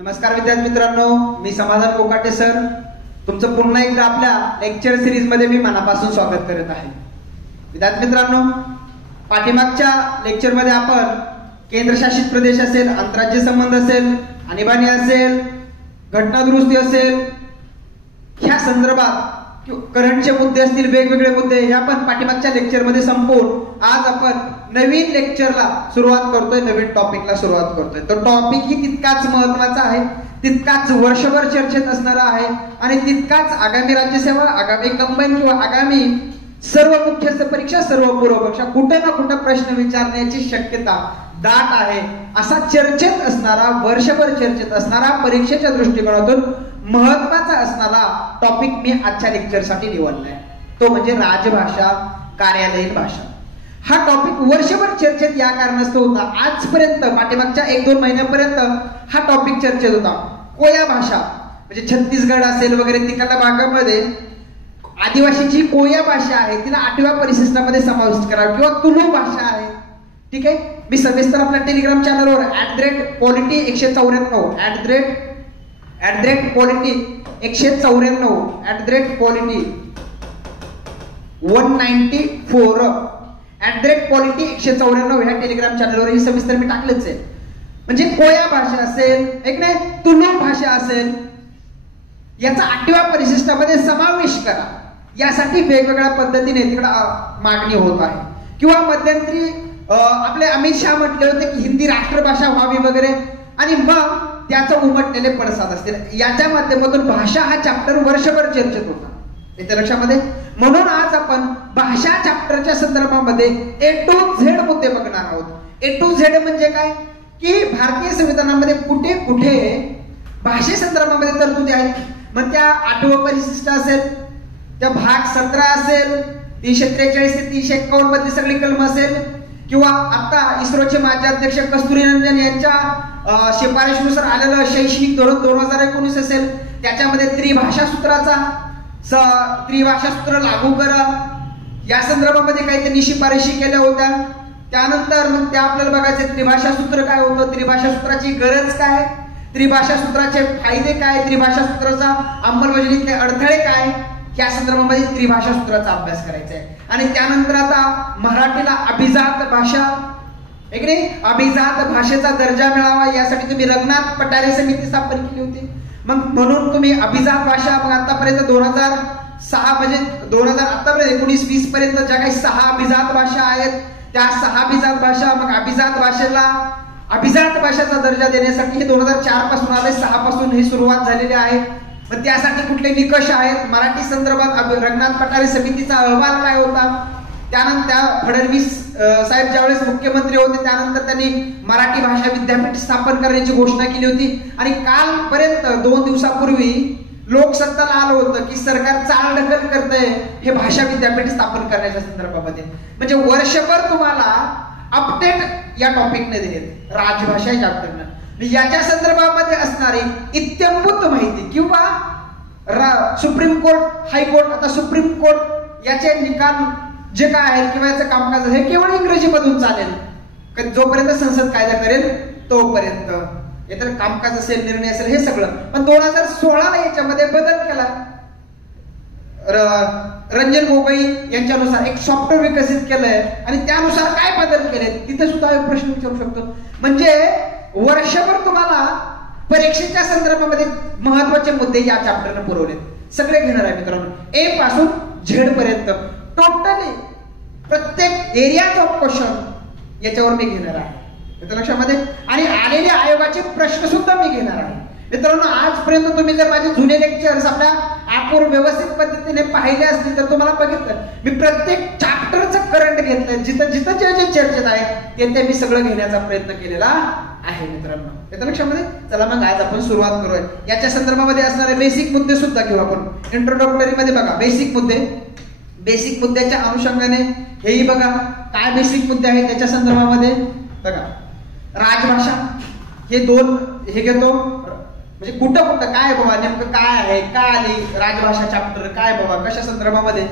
नमस्कार विद्यार्थी मित्रांनो, मी समाधान कोकाटे सर तुमचं पुन्हा एकदा आपल्या लेक्चर सिरीज मध्ये मी मनापासून स्वागत करत आहे. विद्यार्थी मित्रांनो, पाठीमागच्या लेक्चर मध्ये आपण केंद्रशासित प्रदेश असेल, आंतरराज्य संबंध असेल, आणीबाणी असेल, घटना दुरुस्ती असेल, ह्या संदर्भात करंटचे मुद्दे असतील, वेगवेगळे मुद्दे हे आपण पाठीमागच्या लेक्चर मध्ये संपवून आज आपण नवीन लेक्चरला सुरुवात करतोय, नवीन टॉपिकला सुरुवात करतोय. तो टॉपिक ही तितकाच महत्वाचा आहे, तितकाच वर्षभर चर्चेत असणारा आहे आणि तितकाच आगामी राज्यसेवा, आगामी कंबाईन किंवा आगामी सर्व मुख्यस्थ परीक्षा, सर्व पूर्व परीक्षा कुठे ना कुठे प्रश्न विचारण्याची शक्यता दाट आहे. असा चर्चेत असणारा, वर्षभर चर्चेत असणारा, परीक्षेच्या दृष्टिकोनातून महत्वाचा असणारा टॉपिक मी आजच्या लेक्चरसाठी निवडलाय. तो म्हणजे राजभाषा, कार्यालयीन भाषा. हा टॉपिक वर्षभर चर्चेत या कारणास्तव होता. आजपर्यंत पाठीमागच्या 1-2 महिन्यापर्यंत हा टॉपिक चर्चेत होता. कोया भाषा म्हणजे छत्तीसगड असेल वगैरे तिकडल्या भागामध्ये आदिवासीची कोया भाषा आहे, तिला 8व्या परिशिष्टामध्ये समाविष्ट करावी किंवा तुलू भाषा आहे. ठीक आहे, मी सविस्तर आपल्या टेलिग्राम चॅनलवर @polity 194 @polity 194 @polity 194 @polity 194 ह्या टेलिग्राम चॅनलवर ही सविस्तर मी टाकलेच आहे. म्हणजे कोया भाषा असेल, एक नाही तुलू भाषा असेल, याचा 8व्या परिशिष्टामध्ये समावेश करा, यासाठी वेगवेगळ्या पद्धतीने तिकडे मागणी होत आहे. किंवा मध्यंतरी आपले अमित शहा म्हटले होते की हिंदी राष्ट्रभाषा व्हावी वगैरे, आणि मग त्याचा उमटलेले पडसाद असतील. याच्या माध्यमातून भाषा हा चॅप्टर वर्षभर चर्चेत होता, येत्या लक्षामध्ये. म्हणून आज आपण भाषा चॅप्टरच्या संदर्भामध्ये A to Z मुद्दे बघणार आहोत. A to Z म्हणजे काय की भारतीय संविधानामध्ये कुठे कुठे भाषे संदर्भामध्ये तरतुदी आहेत. मग त्या 8वं परिशिष्ट असेल, त्या भाग 17 असेल, 343 ते 351 मधली सगळी कलम असेल, किंवा आता इस्रोचे माजी अध्यक्ष कस्तुरीरंजन यांच्या शिफारशीनुसार आलेलं शैक्षणिक धोरण 2019 असेल, त्याच्यामध्ये त्रिभाषा सूत्र लागू करा या संदर्भामध्ये काही त्यांनी शिफारशी केल्या होत्या. त्यानंतर मग त्या आपल्याला बघायचे त्रिभाषा सूत्र काय होतं, त्रिभाषा सूत्राची गरज काय, त्रिभाषा सूत्राचे फायदे काय, त्रिभाषा सूत्राचा अंमलबजावणीतले अडथळे काय, या संदर्भामध्ये त्रिभाषा सूत्राचा अभ्यास करायचा आहे. आणि त्यानंतर आता मराठीला अभिजात भाषा, एक नाही अभिजात भाषेचा दर्जा मिळावा यासाठी तुम्ही रंगनाथ पटारे समिती स्थापन केली होती. मग म्हणून तुम्ही अभिजात भाषा, मग आतापर्यंत 2006 म्हणजे 2000 आतापर्यंत 19-20 पर्यंत ज्या काही 6 अभिजात भाषा आहेत, त्या 6 अभिजात भाषा, मग अभिजात भाषेला अभिजात भाषेचा दर्जा देण्यासाठी हे 2004 पासून आले, 6 पासून ही सुरुवात झालेली आहे. मग त्यासाठी कुठले निकष आहेत, मराठी संदर्भात रंगनाथ पटारे समितीचा अहवाल काय होता, त्यानंतर फडणवीस साहेब ज्यावेळेस मुख्यमंत्री होते त्यानंतर त्यांनी मराठी भाषा विद्यापीठ स्थापन करण्याची घोषणा केली होती. आणि कालपर्यंत 2 दिवसापूर्वी लोकसत्ताला आलं होतं की सरकार चालढकल करतंय हे भाषा विद्यापीठ स्थापन करण्याच्या संदर्भामध्ये. म्हणजे वर्षभर तुम्हाला अपडेट या टॉपिकने दिलेत, राजभाषा या चॅप्टरनं. याच्या संदर्भामध्ये असणारी इत्थंभूत माहिती किंवा सुप्रीम कोर्ट, हायकोर्ट, आता सुप्रीम कोर्ट याचे निकाल जे काय आहेत किंवा याचं कामकाज हे केवळ इंग्रजीमधून चालेल, जोपर्यंत संसद कायदा करेल तोपर्यंत. इतर कामकाज असेल, निर्णय असेल, हे सगळं. पण 2016 याच्यामध्ये बदल केला. रंजन गोगोई यांच्यानुसार एक सॉफ्टवेअर विकसित केलंय आणि त्यानुसार काय बदल केले तिथे सुद्धा एक प्रश्न विचारू शकतो. म्हणजे वर्षभर तुम्हाला परीक्षेच्या संदर्भामध्ये महत्वाचे मुद्दे या चॅप्टरने पुरवले सगळे घेणार आहे मित्रांनो. A पासून Z पर्यंत टोटली प्रत्येक एरियाज ऑफ क्वेश्चन याच्यावर मी घेणार आहे लक्षामध्ये. आणि आलेल्या आयोगाचे प्रश्न सुद्धा मी घेणार आहे मित्रांनो. आजपर्यंत तुम्ही जर माझे जुने लेक्चर्स आपल्या ऍपवर व्यवस्थित पद्धतीने पाहिले असतील तर तुम्हाला बघितलं मी प्रत्येक चॅप्टरचं करंट घेतलंय, जिथं जिथं जे जे चर्चेत आहे ते मी सगळं घेण्याचा प्रयत्न केलेला आहे मित्रांनो. येतं लक्षामध्ये. चला मग आज आपण सुरुवात करूया. याच्या संदर्भामध्ये असणारे बेसिक मुद्दे सुद्धा घेऊ आपण. इंट्रोडक्टरी मध्ये बघा बेसिक मुद्दे, बेसिक मुद्द्याच्या अनुषंगाने हेही बघा काय बेसिक मुद्दे आहेत त्याच्या संदर्भामध्ये. बघा राजभाषा हे 2 हे घेतो, म्हणजे कुठं कुठं काय बाबा नेमकं काय आहे, काय आली राजभाषा चॅप्टर, काय बाबा कशा संदर्भामध्ये,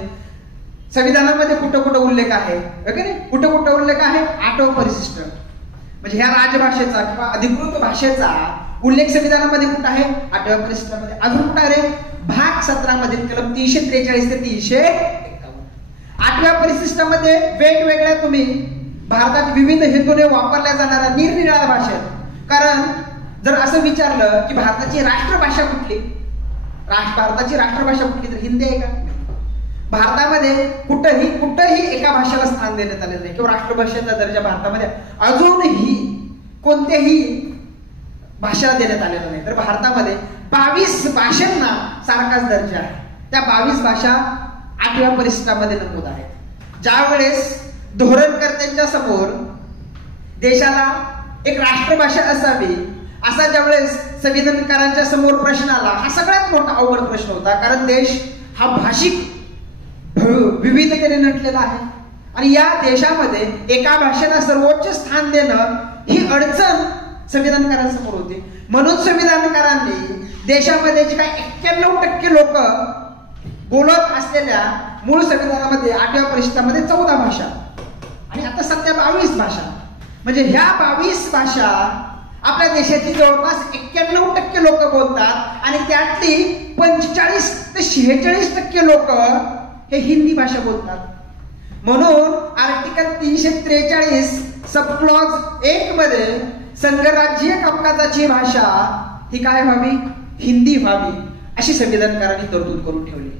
संविधानामध्ये कुठं कुठं उल्लेख आहे वगैरे, कुठं कुठं उल्लेख आहे 8वं परिशिष्ट. म्हणजे ह्या राजभाषेचा किंवा अधिकृत भाषेचा उल्लेख संविधानामध्ये कुठं आहे? 8व्या परिशिष्टामध्ये. अजून कुठं आहे रे? भाग 17 मधील कलम 343 ते 351. 8व्या परिशिष्टामध्ये वेगवेगळ्या तुम्ही भारतात विविध हेतूने वापरल्या जाणाऱ्या निरनिराळ्या भाषा. कारण जर असं विचारलं की भारताची राष्ट्रभाषा कुठली, भारताची राष्ट्रभाषा कुठली, तर हिंदी आहे का? भारतामध्ये कुठंही एका भाषेला स्थान देण्यात आलेलं नाही किंवा राष्ट्रभाषेचा दर्जा भारतामध्ये अजूनही कोणत्याही भाषेला देण्यात आलेला नाही. तर भारतामध्ये 22 भाषांना सारखाच दर्जा आहे. त्या 22 भाषा 8व्या परिशिष्टामध्ये नमूद आहेत. ज्यावेळेस धोरणकर्त्यांच्या समोर देशाला एक राष्ट्रभाषा असावी असा ज्यावेळेस संविधानकारांच्या समोर प्रश्न आला, हा सगळ्यात मोठा अवघड प्रश्न होता. कारण देश हा भाषिक विविधतेने नटलेला आहे आणि या देशामध्ये एका भाषेला सर्वोच्च स्थान देणं ही अडचण संविधानकारांसमोर होती. म्हणून संविधानकारांनी देशामध्ये जे काही 91% लोक बोलत असलेल्या मूळ संविधानामध्ये 8व्या परिशिष्टामध्ये 14 भाषा आणि आता सध्या 22 भाषा, म्हणजे ह्या 22 भाषा आपल्या देशातील जवळपास 91% लोक बोलतात आणि त्यातली 45 ते 46% लोक हे हिंदी भाषा बोलतात. म्हणून आर्टिकल 343 सब क्लॉज 1 मध्ये संघराज्यीय कामकाजाची भाषा ही काय व्हावी? हिंदी व्हावी अशी संविधानकारांनी तरतूद करून ठेवली.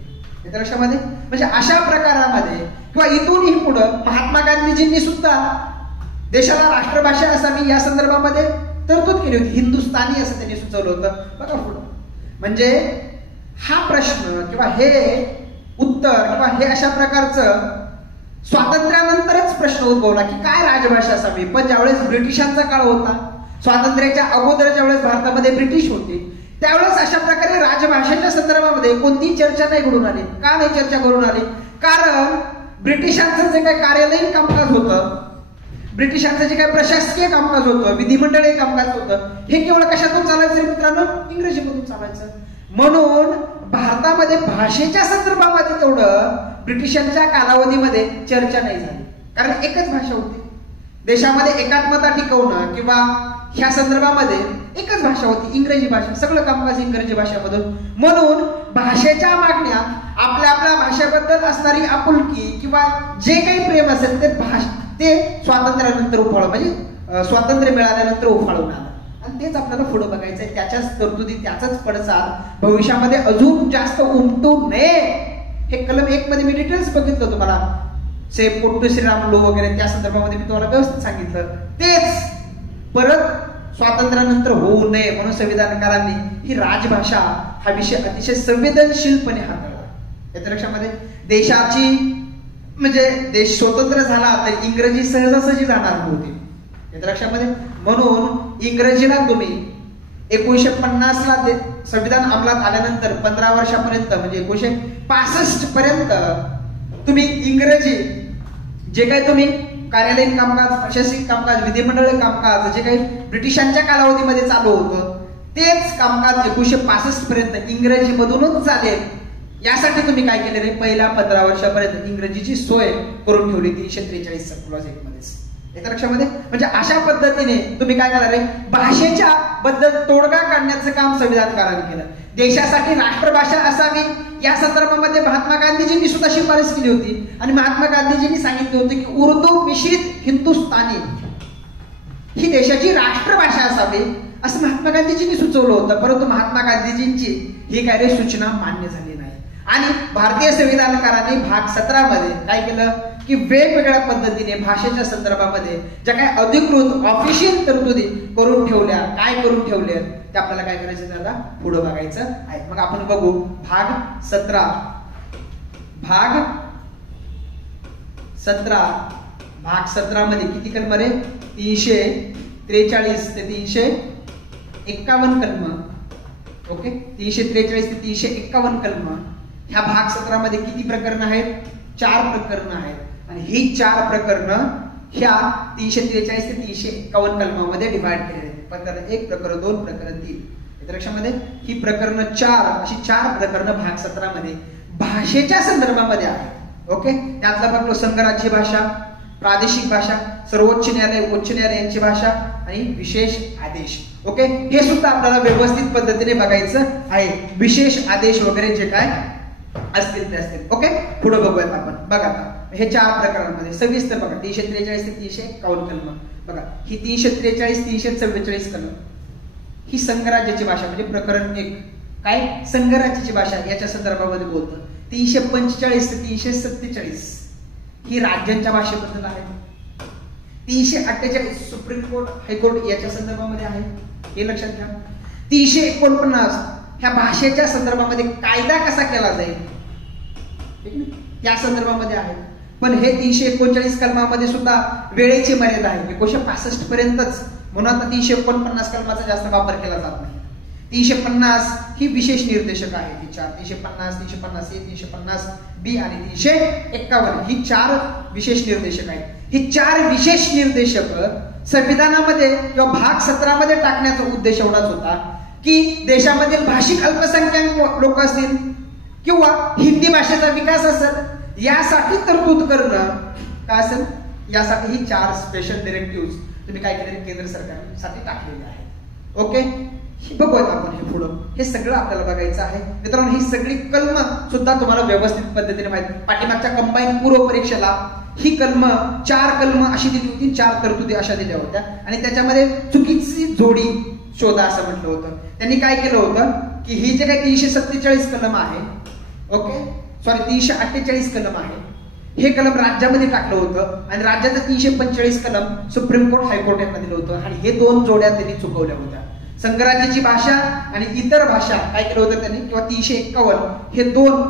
त्या लक्षामध्ये म्हणजे अशा प्रकारामध्ये किंवा इथूनही पुढे महात्मा गांधीजींनी सुद्धा देशाला राष्ट्रभाषा असावी या संदर्भामध्ये तरतूद केली होती. हिंदुस्थानी असं त्यांनी सुचवलं होतं. बघा पुढं, म्हणजे हा प्रश्न किंवा हे उत्तर किंवा हे अशा प्रकारचं स्वातंत्र्यानंतरच प्रश्न उद्भवला की काय राजभाषा असावी. पण ज्यावेळेस ब्रिटिशांचा काळ होता, स्वातंत्र्याच्या अगोदर ज्यावेळेस भारतामध्ये ब्रिटिश होते, त्यावेळेस अशा प्रकारे राजभाषेच्या संदर्भामध्ये कोणतीही चर्चा नाही घडून आली. का नाही चर्चा घडून आली? कारण ब्रिटिशांचं जे काही कार्यालयीन कामकाज होतं, ब्रिटिशांचं जे काही प्रशासकीय कामकाज होतं, विधिमंडळीय कामकाज होतं, हे केवळ कशातून चालायचं मित्रांनो? इंग्रजीमधून चालायचं. म्हणून भारतामध्ये भाषेच्या संदर्भामध्ये तेवढं ब्रिटिशांच्या कालावधीमध्ये चर्चा नाही झाली. कारण एकच भाषा होती. देशामध्ये एकात्मता टिकवणं किंवा ह्या संदर्भामध्ये एकच भाषा होती, इंग्रजी भाषा. सगळं कामकाज इंग्रजी भाषेमधून. म्हणून भाषेच्या मागण्या, आपल्या भाषेबद्दल असणारी आपुलकी किंवा जे काही प्रेम असेल ते स्वातंत्र्यानंतर उफाळून, म्हणजे स्वातंत्र्य मिळाल्यानंतर उफाळून आलं. आणि तेच आपल्याला पुढे बघायचंय. त्याच्याच तरतुदी, त्याचाच पडसाद भविष्यामध्ये अजून जास्त उमटू नये. हे कलम 1 मध्ये मी डिटेल्स बघितलं तुम्हाला, से पोट्टू श्रीराम लो वगैरे, त्या संदर्भामध्ये मी तुम्हाला व्यवस्थित सांगितलं. तेच परत स्वातंत्र्यानंतर होऊ नये म्हणून संविधानकारांनी ही राजभाषा हा विषय अतिशय संवेदनशीलपणे हाताळला. याच्या लक्षामध्ये देशाची, म्हणजे देश स्वतंत्र झाला तर इंग्रजी सहजासहजी जाणार नव्हती. याच्या लक्षामध्ये म्हणून इंग्रजीला तुम्ही 1950 ला संविधान अंमलात आल्यानंतर 15 वर्षापर्यंत, म्हणजे 1965 पर्यंत तुम्ही इंग्रजी जे काही तुम्ही कार्यालयीन कामकाज, प्रशासकीय कामकाज, विधिमंडळ कामकाज जे काही ब्रिटिशांच्या कालावधीमध्ये चालू होतं, तेच कामकाज 1965 पर्यंत इंग्रजी मधूनच चालेल यासाठी तुम्ही काय केले रे? पहिल्या 15 वर्षापर्यंत इंग्रजीची सोय करून ठेवली 343 सब क्लॉज 1 मध्ये. एका लक्षामध्ये म्हणजे अशा पद्धतीने तुम्ही काय करणार आहे? भाषेच्या बद्दल तोडगा काढण्याचं काम संविधानकारांनी केलं. देशासाठी राष्ट्रभाषा असावी या संदर्भामध्ये महात्मा गांधीजींनी सुद्धा शिफारस केली होती आणि महात्मा गांधीजींनी सांगितले होते की उर्दू मिश्रित हिंदुस्थानी ही देशाची राष्ट्रभाषा असावी असं महात्मा गांधीजींनी सुचवलं होतं. परंतु महात्मा गांधीजींची ही काय सूचना मान्य झाली नाही आणि भारतीय संविधानकारांनी भाग 17 मध्ये काय केलं की वेगवेगळ्या पद्धतीने भाषेच्या संदर्भामध्ये ज्या काही अधिकृत ऑफिशियल तरतुदी करून ठेवल्या. काय करून ठेवल्या ते आपल्याला काय करायचं त्याला पुढे बघायचं आहे. मग आपण बघू भाग 17. भाग 17 मध्ये किती कलम रे? 343 ते 351 कलम. ओके, 343 ते 351 कलम. ह्या भाग 17 मध्ये किती प्रकरण आहेत? 4 प्रकरण आहेत आणि ही 4 प्रकरण ह्या 343 ते 351 कलमामध्ये डिवाइड केलेले आहेत. प्रकरण 1, प्रकरण 2, प्रकरण 3. याच्या लक्षामध्ये ही प्रकरण 4 अशी 4 प्रकरण भाग 17 मध्ये भाषेच्या संदर्भामध्ये आहेत. ओके, त्यातला बघलो संघराज्य भाषा, प्रादेशिक भाषा, सर्वोच्च न्यायालय, उच्च न्यायालय यांची भाषा आणि विशेष आदेश. ओके, हे सुद्धा आपल्याला व्यवस्थित पद्धतीने बघायचं आहे. विशेष आदेश वगैरे जे काय असतील ते असतील. ओके, पुढे बघूयात आपण. बघा आता हे 4 प्रकरणांमध्ये सविस्तर बघा. 343 ते 351 कलम बघा. ही 343 344 कलम ही संघराज्याची भाषा म्हणजे प्रकरण 1 काय संघराज्याची भाषा याच्या संदर्भामध्ये बोलतं. 345 ते 347 ही राज्यांच्या भाषेबद्दल आहे. 348 सुप्रीम कोर्ट हायकोर्ट याच्या संदर्भामध्ये आहे, हे लक्षात घ्या. 349 ह्या भाषेच्या संदर्भामध्ये कायदा कसा केला जाईल या संदर्भामध्ये आहे. पण हे 339 कलमामध्ये सुद्धा वेळेची मर्यादा आहे 1965 पर्यंतच, म्हणून आता 349 कलमाचा जास्त वापर केला जात नाही. 350 ही विशेष निर्देशक आहे. ही 4 350 350A 350B आणि 351 ही 4 विशेष निर्देशक आहेत. ही 4 विशेष निर्देशक संविधानामध्ये किंवा भाग 17 मध्ये टाकण्याचा उद्देश एवढाच होता की देशामधील भाषिक अल्पसंख्याक लोक असतील किंवा हिंदी भाषेचा विकास असेल यासाठी तरतूद करणं काय असेल, यासाठी ही 4 स्पेशल डिरेक्टिव्ह तुम्ही काय केले केंद्र सरकारसाठी टाकलेले आहेत. ओके, बघूयात आपण हे पुढं. हे सगळं आपल्याला बघायचं आहे मित्रांनो. ही सगळी कलम सुद्धा तुम्हाला व्यवस्थित पद्धतीने माहिती. पाठीमागच्या कंबाईन पूर्व परीक्षेला ही कलम 4 कलम अशी दिली होती, 4 तरतुदी अशा दिल्या होत्या आणि त्याच्यामध्ये चुकीची जोडी शोधा असं म्हटलं होतं. त्यांनी काय केलं होतं की ही जे काही 347 कलम आहे, ओके सॉरी 348 कलम आहे, हे कलम राज्यामध्ये टाकलं होतं आणि राज्याचं 345 कलम सुप्रीम कोर्ट हायकोर्ट यांना दिलं होतं आणि हे 2 जोड्या त्यांनी चुकवल्या होत्या. संघराज्याची भाषा आणि इतर भाषा काय केलं होतं त्यांनी किंवा 351 हे 2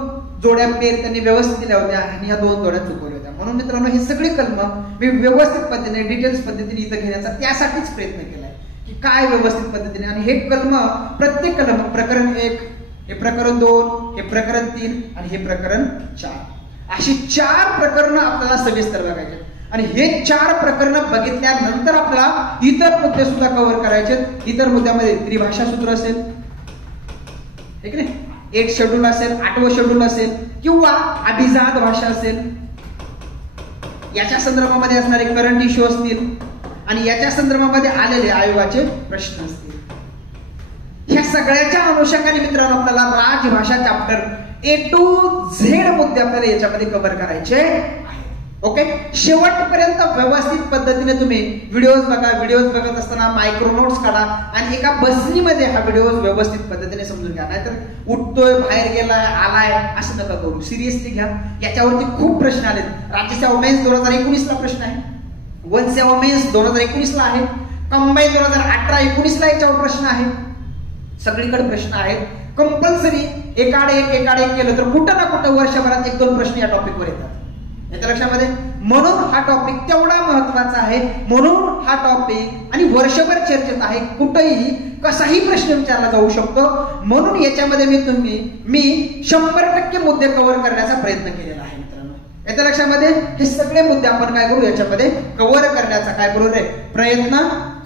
जोड्या पेर त्यांनी व्यवस्थित दिल्या होत्या आणि ह्या 2 जोड्या चुकवल्या होत्या. म्हणून मित्रांनो हे सगळे कलम मी व्यवस्थित पद्धतीने डिटेल्स पद्धतीने इथं घेण्याचा त्यासाठीच प्रयत्न केलाय की काय व्यवस्थित पद्धतीने. आणि हे कलम प्रत्येक कलम प्रकरण 1 हे प्रकरण 2 हे प्रकरण 3 आणि हे प्रकरण 4 अशी 4 प्रकरणं आपल्याला सविस्तर बघायचे आणि हे 4 प्रकरणं बघितल्यानंतर आपल्याला इतर मुद्दे सुद्धा कव्हर करायचे. इतर मुद्द्यामध्ये त्रिभाषा सूत्र असेल, ठीक आहे, 8 शेड्यूल असेल, 8वं शेड्यूल असेल किंवा अभिजात भाषा असेल, याच्या संदर्भामध्ये असणारे करंट इश्यू असतील आणि याच्या संदर्भामध्ये आलेले आयोगाचे प्रश्न असतील. ह्या सगळ्याच्या अनुषंगाने मित्रांनो आपल्याला राजभाषा चॅप्टर A to Z मुद्दे आपल्याला याच्यामध्ये कव्हर करायचे. ओके, शेवटपर्यंत व्यवस्थित पद्धतीने तुम्ही व्हिडिओज बघा. व्हिडिओज बघत असताना मायक्रो नोट्स काढा आणि एका बसनीमध्ये हा व्हिडिओ व्यवस्थित पद्धतीने समजून घ्या. नाहीतर उठतोय बाहेर गेलाय आलाय असं नका करू, सिरियसली घ्या. याच्यावरती खूप प्रश्न आलेत. राज्यसेवा मेन्स 2019 ला प्रश्न आहे, वन सेवा मेन्स 2019 ला आहे, कंबाईन 2018-19 ला याच्यावर प्रश्न आहे. सगळीकडे प्रश्न आहेत. कंपल्सरी एकाड एक केलं तर कुठं ना कुठं वर्षभरात 1-2 प्रश्न या टॉपिकवर येतात. याच्या लक्षामध्ये, म्हणून हा टॉपिक तेवढा महत्वाचा आहे. म्हणून हा टॉपिक आणि वर्षभर चर्चेत आहे. कुठेही कसाही प्रश्न विचारला जाऊ शकतो. म्हणून याच्यामध्ये मी 100% मुद्दे कव्हर करण्याचा प्रयत्न केलेला आहे मित्रांनो. याच्या लक्षामध्ये हे सगळे मुद्दे आपण काय करू याच्यामध्ये कव्हर करण्याचा काय करू रे प्रयत्न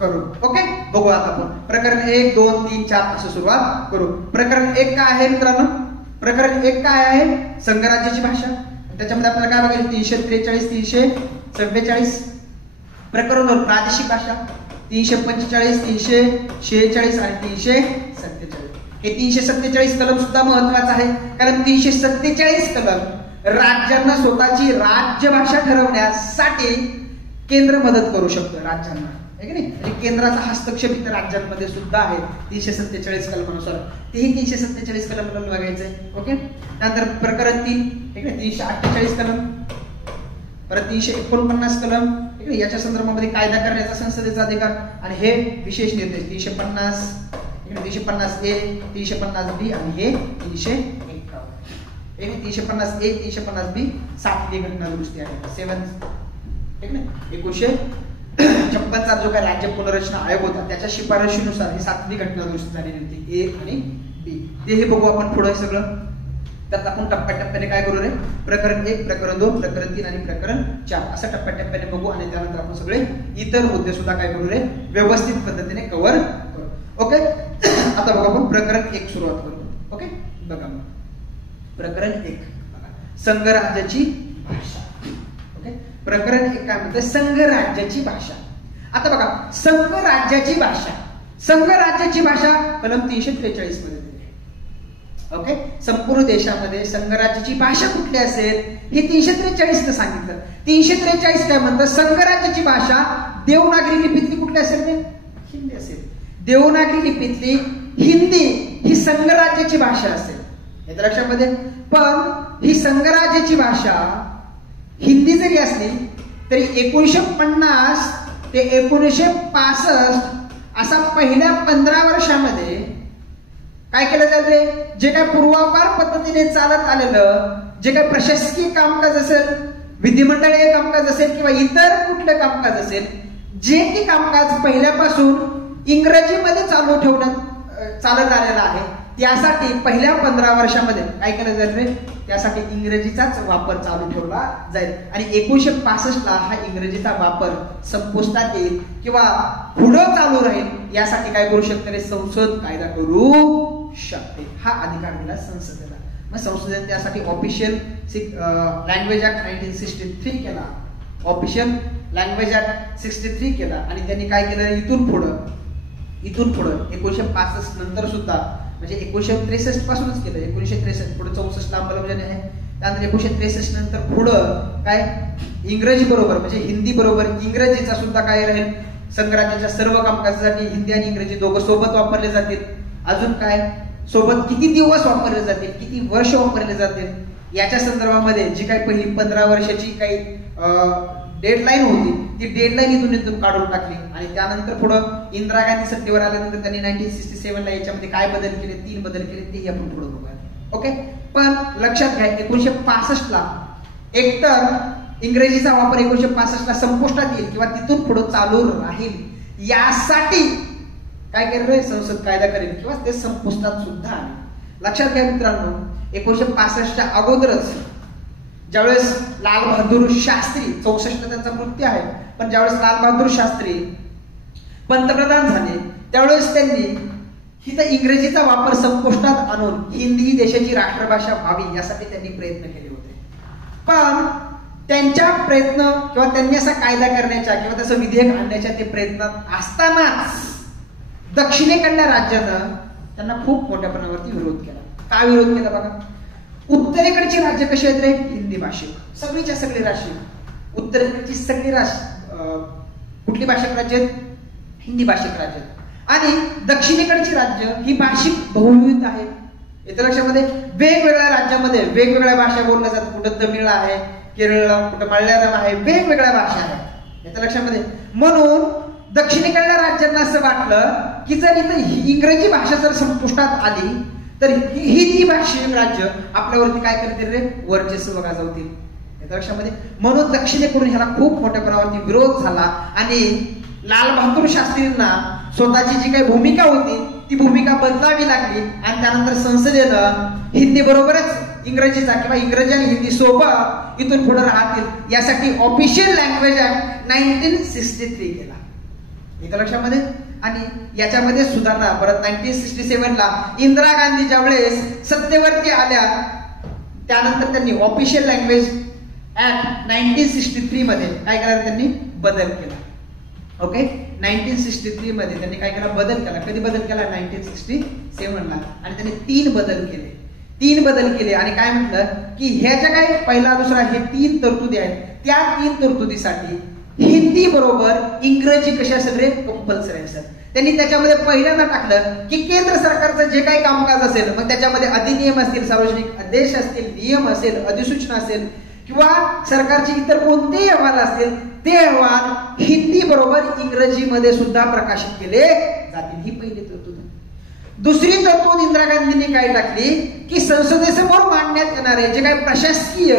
करू. ओके, बघू आता आपण प्रकरण 1 2 3 4 असं सुरुवात करू. प्रकरण 1 काय आहे मित्रांनो? प्रकरण 1 काय आहे? संघराज्याची भाषा. त्याच्यामध्ये आपल्याला काय बघायचं 343 344. प्रकरण 2 प्रादेशिक भाषा 345 346 आणि 347. हे 347 कलम सुद्धा महत्वाचा आहे कारण 347 कलम राज्यांना स्वतःची राज्यभाषा ठरवण्यासाठी केंद्र मदत करू शकतं राज्यांना, आहे की नाही. आणि केंद्राचा हस्तक्षेप इतर राज्यांमध्ये सुद्धा आहे 347 कलमानुसार. तेही 347 कलम बघायचंय. ओके, त्यानंतर प्रकरण 3 ठीक आहे 348 कलम, परत 349 कलम ठीक आहे. याच्या संदर्भामध्ये कायदा करण्याचा संसदेचा अधिकार आणि हे विशेष निर्देश 350 350A 350B आणि हे 351. 350A 350B 7वी घटना दुरुस्ती आहे 7 ठीक आहे. 1956चा जो काय राज्य पुनर्रचना आयोग होता त्याच्या शिफारशीनुसार ही 7वी घटना दुरुस्ती झालेली होती A आणि B. तेही बघू आपण पुढे सगळं. त्यात आपण टप्प्याटप्प्याने काय करू रे प्रकरण 1 प्रकरण 2 प्रकरण 3 आणि प्रकरण 4 असं टप्प्याटप्प्याने बघू आणि त्यानंतर आपण सगळे इतर मुद्दे सुद्धा काय करू रे व्यवस्थित पद्धतीने कव्हर करू. ओके, आता बघा आपण प्रकरण 1 सुरुवात करू. ओके, बघा प्रकरण 1 संघराज्याची भाषा. ओके, प्रकरण 1 काय म्हणते, संघ राज्याची भाषा. आता बघा, संघ राज्याची भाषा, संघ राज्याची भाषा कलम 343 मध्ये दिली. ओके, संपूर्ण देशामध्ये संघ राज्याची भाषा कुठली असेल हे 343 ने सांगितलं. 343 काय म्हणतं, संघ राज्याची भाषा देवनागरी लिपीतली कुठली असेल ते हिंदी असेल. देवनागरी लिपीतली हिंदी ही संघ राज्याची भाषा असेल. येतं लक्षामध्ये. पण ही संघ राज्याची भाषा हिंदी जरी असली तरी 1950 ते 1965 असा पहिल्या 15 वर्षामध्ये काय केलं जाते, जे काय पूर्वापार पद्धतीने चालत आलेलं जे काही प्रशासकीय कामकाज असेल, विधिमंडळीय कामकाज असेल किंवा इतर कुठलं कामकाज असेल, जे की कामकाज पहिल्यापासून इंग्रजीमध्ये चालू ठेवण्यात चालत आलेलं आहे, त्यासाठी पहिल्या 15 वर्षामध्ये काय केलं जाईल, त्यासाठी इंग्रजीचाच वापर चालू ठेवला जाईल. आणि 1965 ला हा इंग्रजीचा वापर संपुष्टात येईल किंवा पुढं चालू राहील यासाठी काय करू शकते, संसद कायदा करू शकते. हा अधिकार दिला संसदेला. मग संसदेने त्यासाठी ऑफिशियल लँग्वेज ऍक्ट 1963 केला, ऑफिशियल लँग्वेज ऍक्ट 63 केला. आणि त्यांनी काय केलं, इथून पुढं 1965 नंतर सुद्धा, म्हणजे 1963 पासूनच केलं, 1963 पुढे 64 ला अंमलबजावणी आहे. त्यानंतर 1963 नंतर पुढं काय इंग्रजी बरोबर म्हणजे हिंदी बरोबर इंग्रजीचा सुद्धा काय राहील, संघराज्याच्या सर्व कामकाजासाठी हिंदी आणि इंग्रजी दोघं सोबत वापरले जातील. अजून काय सोबत किती दिवस वापरले जातील, किती वर्ष वापरले जातील याच्या संदर्भामध्ये जी काही पहिली 15 वर्षाची काही डेडलाईन होती ती डेडलाईन इथून काढून टाकली. आणि त्यानंतर पुढं इंदिरा गांधी सत्तेवर आल्यानंतर त्यांनी 1967 ला याच्यामध्ये काय बदल केले, 3 बदल केले, तेही आपण पुढे बघूया. ओके, पण लक्षात घ्या 1965 ला एकतर इंग्रजीचा वापर 1965 ला संपुष्टात येईल किंवा तिथून पुढे चालू राहील यासाठी काय केलं, संसद कायदा करेल किंवा ते संपुष्टात सुद्धा आले. लक्षात घ्या मित्रांनो, 1965च्या अगोदरच ज्यावेळेस लाल बहादूर शास्त्री 64 त्यांचा मृत्यू आहे, पण ज्यावेळेस लाल बहादूर शास्त्री पंतप्रधान झाले त्यावेळेस त्यांनी हिथं इंग्रजीचा वापर संपुष्टात आणून हिंदी ही देशाची राष्ट्रभाषा व्हावी यासाठी त्यांनी प्रयत्न केले होते. पण त्यांच्या प्रयत्न किंवा त्यांनी असा कायदा करण्याच्या किंवा त्याचं विधेयक आणण्याच्या ते प्रयत्नात असतानाच दक्षिणेकडल्या राज्यानं त्यांना खूप मोठ्या प्रमाणावरती विरोध केला. काय विरोध केला बघा, उत्तरेकडची राज्य कशी आहेत रे, हिंदी भाषिक, सगळीच्या सगळी राज्य, उत्तरेकडची सगळी कुठली भाषिक राज्य आहेत, हिंदी भाषिक राज्य आहेत. आणि दक्षिणेकडची राज्य ही भाषिक बहुविध आहे. येत्या लक्षामध्ये वेगवेगळ्या राज्यामध्ये वेगवेगळ्या भाषा बोलल्या जातात. कुठं तमिळ आहे, केरळ, कुठं मल्याळम आहे, वेगवेगळ्या भाषा आहेत. येत्या लक्षामध्ये. म्हणून दक्षिणेकडल्या राज्यांना असं वाटलं की जर इथं इंग्रजी भाषा जर संपुष्टात आली तर हिंदी भाषिक राज्य आपल्यावरती काय करतील रे, वर्चस्व गाजवतील. येत्या लक्षामध्ये. म्हणून दक्षिणेकडून ह्याला खूप मोठ्या प्रमाणावरती विरोध झाला आणि लाल बहादूर शास्त्रींना स्वतःची जी काही भूमिका होती ती भूमिका बदलावी लागली. आणि त्यानंतर संसदेनं हिंदी बरोबरच इंग्रजीचा किंवा इंग्रजी आणि हिंदी सोबत इथून पुढे राहतील यासाठी ऑफिशियल लँग्वेज ऍक्ट 1963 केला. येत्या लक्षामध्ये. आणि याच्यामध्ये सुधारणा परत 1967 ला इंदिरा गांधी ज्या वेळेस सत्तेवरती आल्या त्यानंतर त्यांनी ऑफिशियल लँग्वेज ऍक्ट 1963 मध्ये काय केलं, त्यांनी बदल केला. ओके, 1963 मध्ये त्यांनी काय केला, बदल केला. कधी बदल केला, 1967 ला. आणि त्यांनी 3 बदल केले आणि काय म्हटलं की ह्याच्या काय पहिला दुसरा हे 3 तरतुदी आहेत, त्या 3 तरतुदीसाठी हिंदी बरोबर इंग्रजी कशी असेल रे, कंपल्सरी असेल. त्यांनी त्याच्यामध्ये पहिल्यांदा टाकलं की केंद्र सरकारचं जे काही कामकाज असेल मग त्याच्यामध्ये अधिनियम असतील, सार्वजनिक आदेश असतील, नियम असेल, अधिसूचना असेल किंवा सरकारचे इतर कोणतेही अहवाल असतील ते अहवाल हिंदी बरोबर इंग्रजीमध्ये सुद्धा प्रकाशित केले जातील. ही पहिली तरतूद. दुसरी तरतूद इंदिरा गांधींनी काय टाकली की संसदेसमोर मांडण्यात येणारे जे काही प्रशासकीय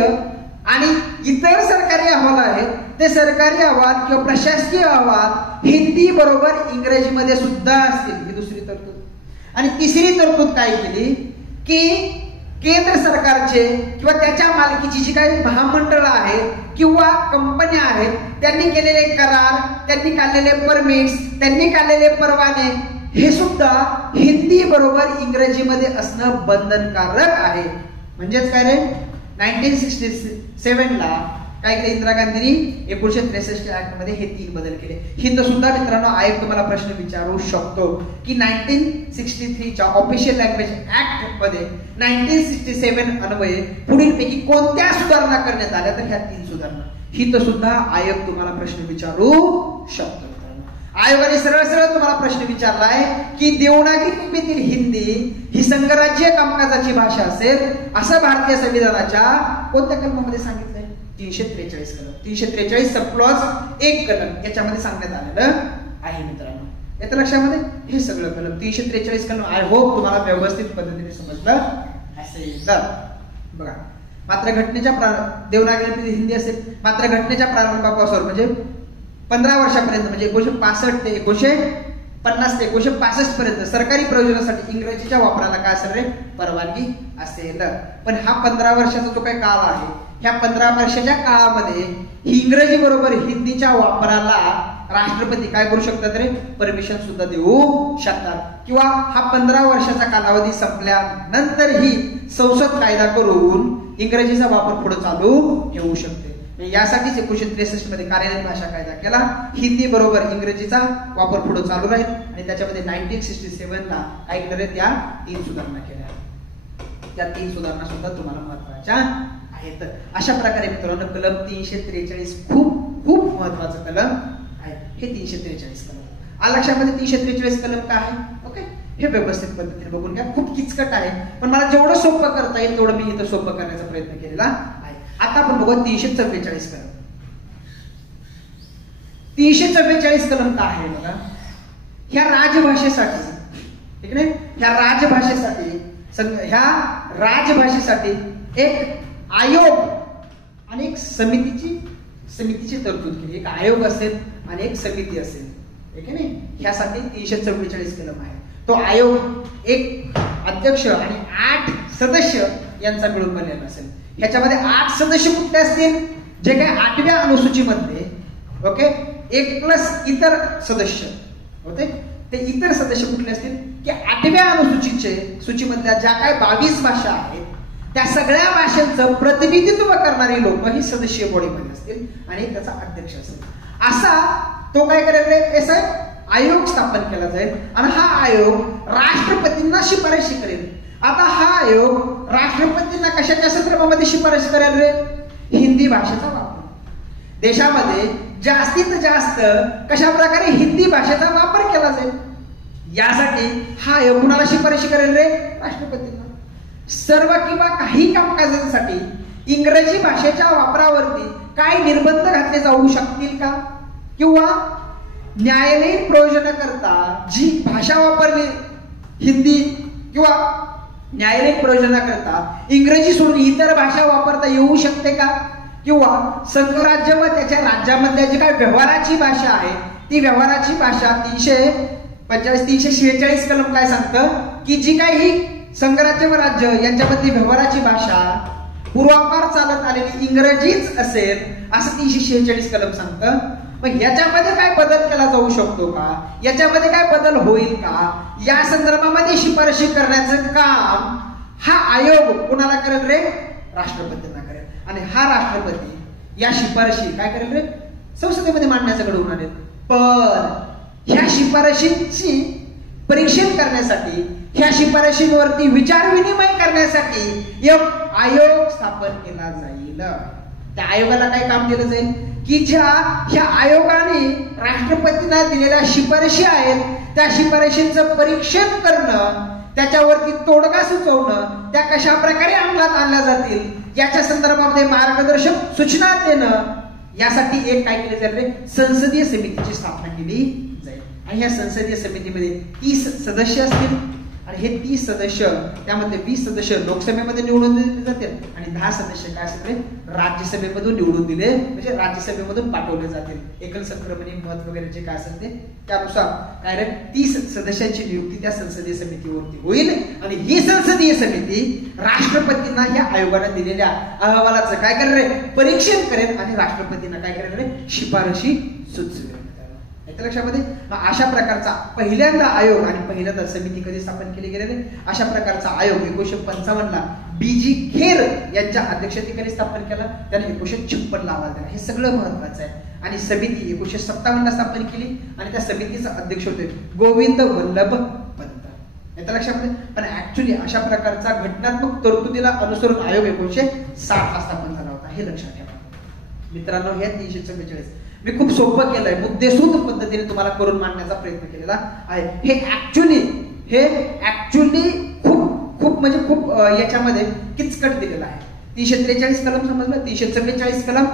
आणि इतर सरकारी अहवाल आहेत ते सरकारी अहवाल किंवा प्रशासकीय अहवाल हिंदी बरोबर इंग्रजीमध्ये सुद्धा असतील. ही दुसरी तरतूद. आणि तिसरी तरतूद काय केली की केंद्र सरकारचे किंवा त्याच्या मालकीची जी काही महामंडळ आहेत किंवा कंपन्या आहेत त्यांनी केलेले करार, त्यांनी काढलेले परमिट्स, त्यांनी काढलेले परवाने हे सुद्धा हिंदी बरोबर इंग्रजीमध्ये असणं बंधनकारक आहे. म्हणजेच काय रे, 1967 ला काय केलं इंदिरा गांधींनी 1963 ऍक्ट मध्ये हे 3 बदल केले. हिंद सुद्धा मित्रांनो आयोग तुम्हाला प्रश्न विचारू शकतो की 1963च्या ऑफिशियल लँग्वेज ऍक्ट मध्ये 1967 अन्वये पुढीलपैकी कोणत्या सुधारणा करण्यात आल्या, तर ह्या 3 सुधारणा. हिंद सुद्धा आयोग तुम्हाला प्रश्न विचारू शकतो. आयोगाने सरळ सरळ तुम्हाला प्रश्न विचारलाय की देवनागरी लिपीतील हिंदी ही संघराज्य कामकाजाची भाषा असेल असं भारतीय संविधानाच्या कोणत्या कलमामध्ये सांगितलंय? 343 कलम. 343 सब क्लॉज 1 कलम याच्यामध्ये सांगण्यात आलेलं आहे मित्रांनो. येतं लक्षामध्ये हे सगळं कलम 343 कलम. आय होप तुम्हाला व्यवस्थित पद्धतीने समजलं असेल. बघा, मात्र घटनेच्या देवनागरी लिपीतील हिंदी असेल मात्र घटनेच्या प्रारंभापासून म्हणजे 15 वर्षापर्यंत म्हणजे 1965 ते 1950 ते 1965 पर्यंत सरकारी प्रयोजनासाठी इंग्रजीच्या वापराला काय असेल रे? परवानगी असेल. पण हा 15 वर्षाचा जो काही काळ आहे, ह्या 15 वर्षाच्या काळामध्ये इंग्रजी बरोबर हिंदीच्या वापराला राष्ट्रपती काय करू शकतात रे? परमिशन सुद्धा देऊ शकतात. किंवा हा 15 वर्षाचा कालावधी संपल्यानंतरही संसद कायदा करून इंग्रजीचा वापर पुढे चालू ठेवू शकते. यासाठीच 1963 मध्ये कार्यालयीन भाषा कायदा केला. हिंदी बरोबर इंग्रजीचा वापर पुढे चालू राहील आणि त्याच्यामध्ये 1967 ला काय केलं? त्या 3 सुधारणा केल्या. त्या 3 सुधारणा सुद्धा तुम्हाला महत्वाच्या आहेत. अशा प्रकारे मित्रांनो कलम 343 खूप खूप महत्वाचं कलम आहे. हे 343 कलम आलं लक्षामध्ये. 343 कलम काय आहे? ओके, हे व्यवस्थित पद्धतीने बघून घ्या. खूप किचकट आहे पण मला जेवढं सोपं करता येईल तेवढं मी इथं सोपं करण्याचा प्रयत्न केलेला आहे. आता आपण बघू 344 कलम. 344 कलम काय आहे बघा? ह्या राजभाषेसाठी, ठीक आहे, ह्या राजभाषेसाठी एक आयोग आणि एक समितीची तरतूद केली. एक आयोग असेल आणि एक समिती असेल, ठीक आहे नाही. ह्यासाठी 344 कलम आहे. तो आयोग एक अध्यक्ष आणि 8 सदस्य यांचा मिळून बनलेला असेल. ह्याच्यामध्ये 8 सदस्य कुठले असतील? जे काय 8व्या अनुसूचीमध्ये, ओके, 1+ इतर सदस्य होते. ते इतर सदस्य कुठले असतील की 8व्या सूचीमधल्या ज्या काय 22 भाषा आहेत त्या सगळ्या भाषांचं प्रतिनिधित्व करणारी लोक ही सदस्यीय बॉडीमध्ये असतील आणि त्याचा अध्यक्ष असेल. असा तो काय करेल? आयोग स्थापन केला जाईल आणि हा आयोग राष्ट्रपतींना शिफारशी करेल. आता हा आयोग राष्ट्रपतींना कशाच्या संदर्भामध्ये शिफारस करेल रे? हिंदी भाषेचा वापर. देशामध्ये जास्तीत जास्त कशा प्रकारे हिंदी भाषेचा वापर केला जाईल यासाठी हा आयोग कुणाला शिफारशी करेल रे? राष्ट्रपतींना. सर्व किंवा काही कामकाजांसाठी इंग्रजी भाषेच्या वापरावरती काय निर्बंध घातले जाऊ शकतील का? किंवा न्यायालयीन प्रयोजनाकरता जी भाषा वापरली हिंदी किंवा न्यायालयीन प्रयोजनाकरता इंग्रजी सोडून इतर भाषा वापरता येऊ शकते का? किंवा संघराज्य व त्याच्या राज्यामधल्या जी काय व्यवहाराची भाषा आहे ती व्यवहाराची भाषा 346 कलम काय सांगतं की जी काही संघराज्य व राज्य यांच्यामधली व्यवहाराची भाषा पूर्वापार चालत आलेली इंग्रजीच असेल असं 346 कलम सांगतं. मग याच्यामध्ये काय बदल केला जाऊ शकतो का? याच्यामध्ये काय बदल होईल का? या संदर्भामध्ये शिफारशी करण्याचं काम हा आयोग कोणाला करेल रे? राष्ट्रपतींना करेल. आणि हा राष्ट्रपती या शिफारशी काय करेल रे? संसदेमध्ये मांडण्याचं घडवून आणेल. पण ह्या शिफारशींची परीक्षण करण्यासाठी, ह्या शिफारशींवरती विचार विनिमय करण्यासाठी एक आयोग स्थापन केला जाईल. त्या आयोगाला काय काम दिलं जाईल की ज्या ह्या आयोगाने राष्ट्रपतींना दिलेल्या शिफारशी आहेत त्या शिफारशींचं परीक्षण करणं, त्याच्यावरती तोडगा सुचवणं, त्या कशा प्रकारे अंमलात आणल्या जातील याच्या संदर्भामध्ये मार्गदर्शक सूचना देणं, यासाठी एक काय केले जाईल रे? संसदीय समितीची स्थापना केली जाईल. आणि ह्या संसदीय समितीमध्ये 30 सदस्य असतील आणि हे 30 सदस्य त्यामध्ये 20 सदस्य लोकसभेमध्ये निवडून दिले जातील आणि 10 सदस्य काय असतील राज्यसभेमधून निवडून दिले म्हणजे राज्यसभेमधून पाठवले जातील. एकल संक्रमणी मत वगैरे जे काय असेल ते त्यानुसार काय रे 30 सदस्यांची नियुक्ती त्या संसदीय समितीवरती होईल आणि ही संसदीय समिती राष्ट्रपतींना ह्या आयोगाने दिलेल्या अहवालाचं काय करेल रे? परीक्षण करेल आणि राष्ट्रपतींना काय करेल रे? शिफारशी सुचवेल. येत्या लक्षामध्ये. अशा प्रकारचा पहिल्यांदा आयोग आणि पहिल्यांदा समिती कधी स्थापन केली गेलेली, अशा प्रकारचा आयोग 1955 बीजी खेर यांच्या अध्यक्षतेखाली स्थापन केला. त्याने 1956 अहवाल दिला. हे सगळं महत्वाचं आहे. आणि समिती 1957 स्थापन केली आणि त्या समितीचे अध्यक्ष होते गोविंद वल्लभ पंत. येत्या लक्षामध्ये. पण ऍक्च्युली अशा प्रकारचा घटनात्मक तरतुदीला अनुसरून आयोग 1960 स्थापन झाला होता. हे लक्षात ठेवा मित्रांनो. हे 344 मी खूप सोपं केलंय, मुद्देसूद पद्धतीने तुम्हाला करून मांडण्याचा प्रयत्न केलेला आहे. हे ऍक्च्युली खूप म्हणजे खूप याच्यामध्ये किचकट दिलेलं आहे. 343 कलम समजलं. 344 कलम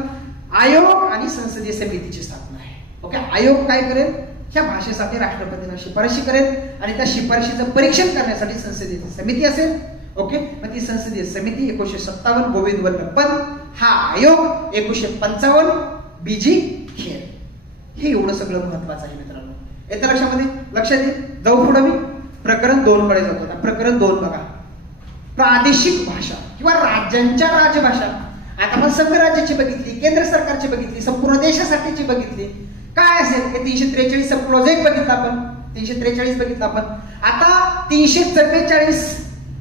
आयोग आणि संसदीय समितीची स्थापना आहे. ओके. आयोग काय करेल, ह्या भाषेसाठी राष्ट्रपतींना शिफारशी करेल आणि त्या शिफारशीचं परीक्षण करण्यासाठी संसदीय समिती असेल. ओके. मग ती संसदीय समिती 1957 गोविंद वल्लभ पंत, हा आयोग 1955 बीजी खेर. हे एवढं सगळं महत्वाचं आहे मित्रांनो. येत्या लक्षामध्ये. लक्षात येईल. जाऊ पुढे मी प्रकरण 2 कडे जातो. प्रकरण 2 बघा. प्रादेशिक भाषा किंवा राज्यांच्या राजभाषा. आता आपण संघ राज्याची बघितली, केंद्र सरकारची बघितली, संपूर्ण देशासाठीची बघितली. काय असेल हे 343 क्लॉज 1 बघितला आपण, 343 बघितला आपण. आता 344,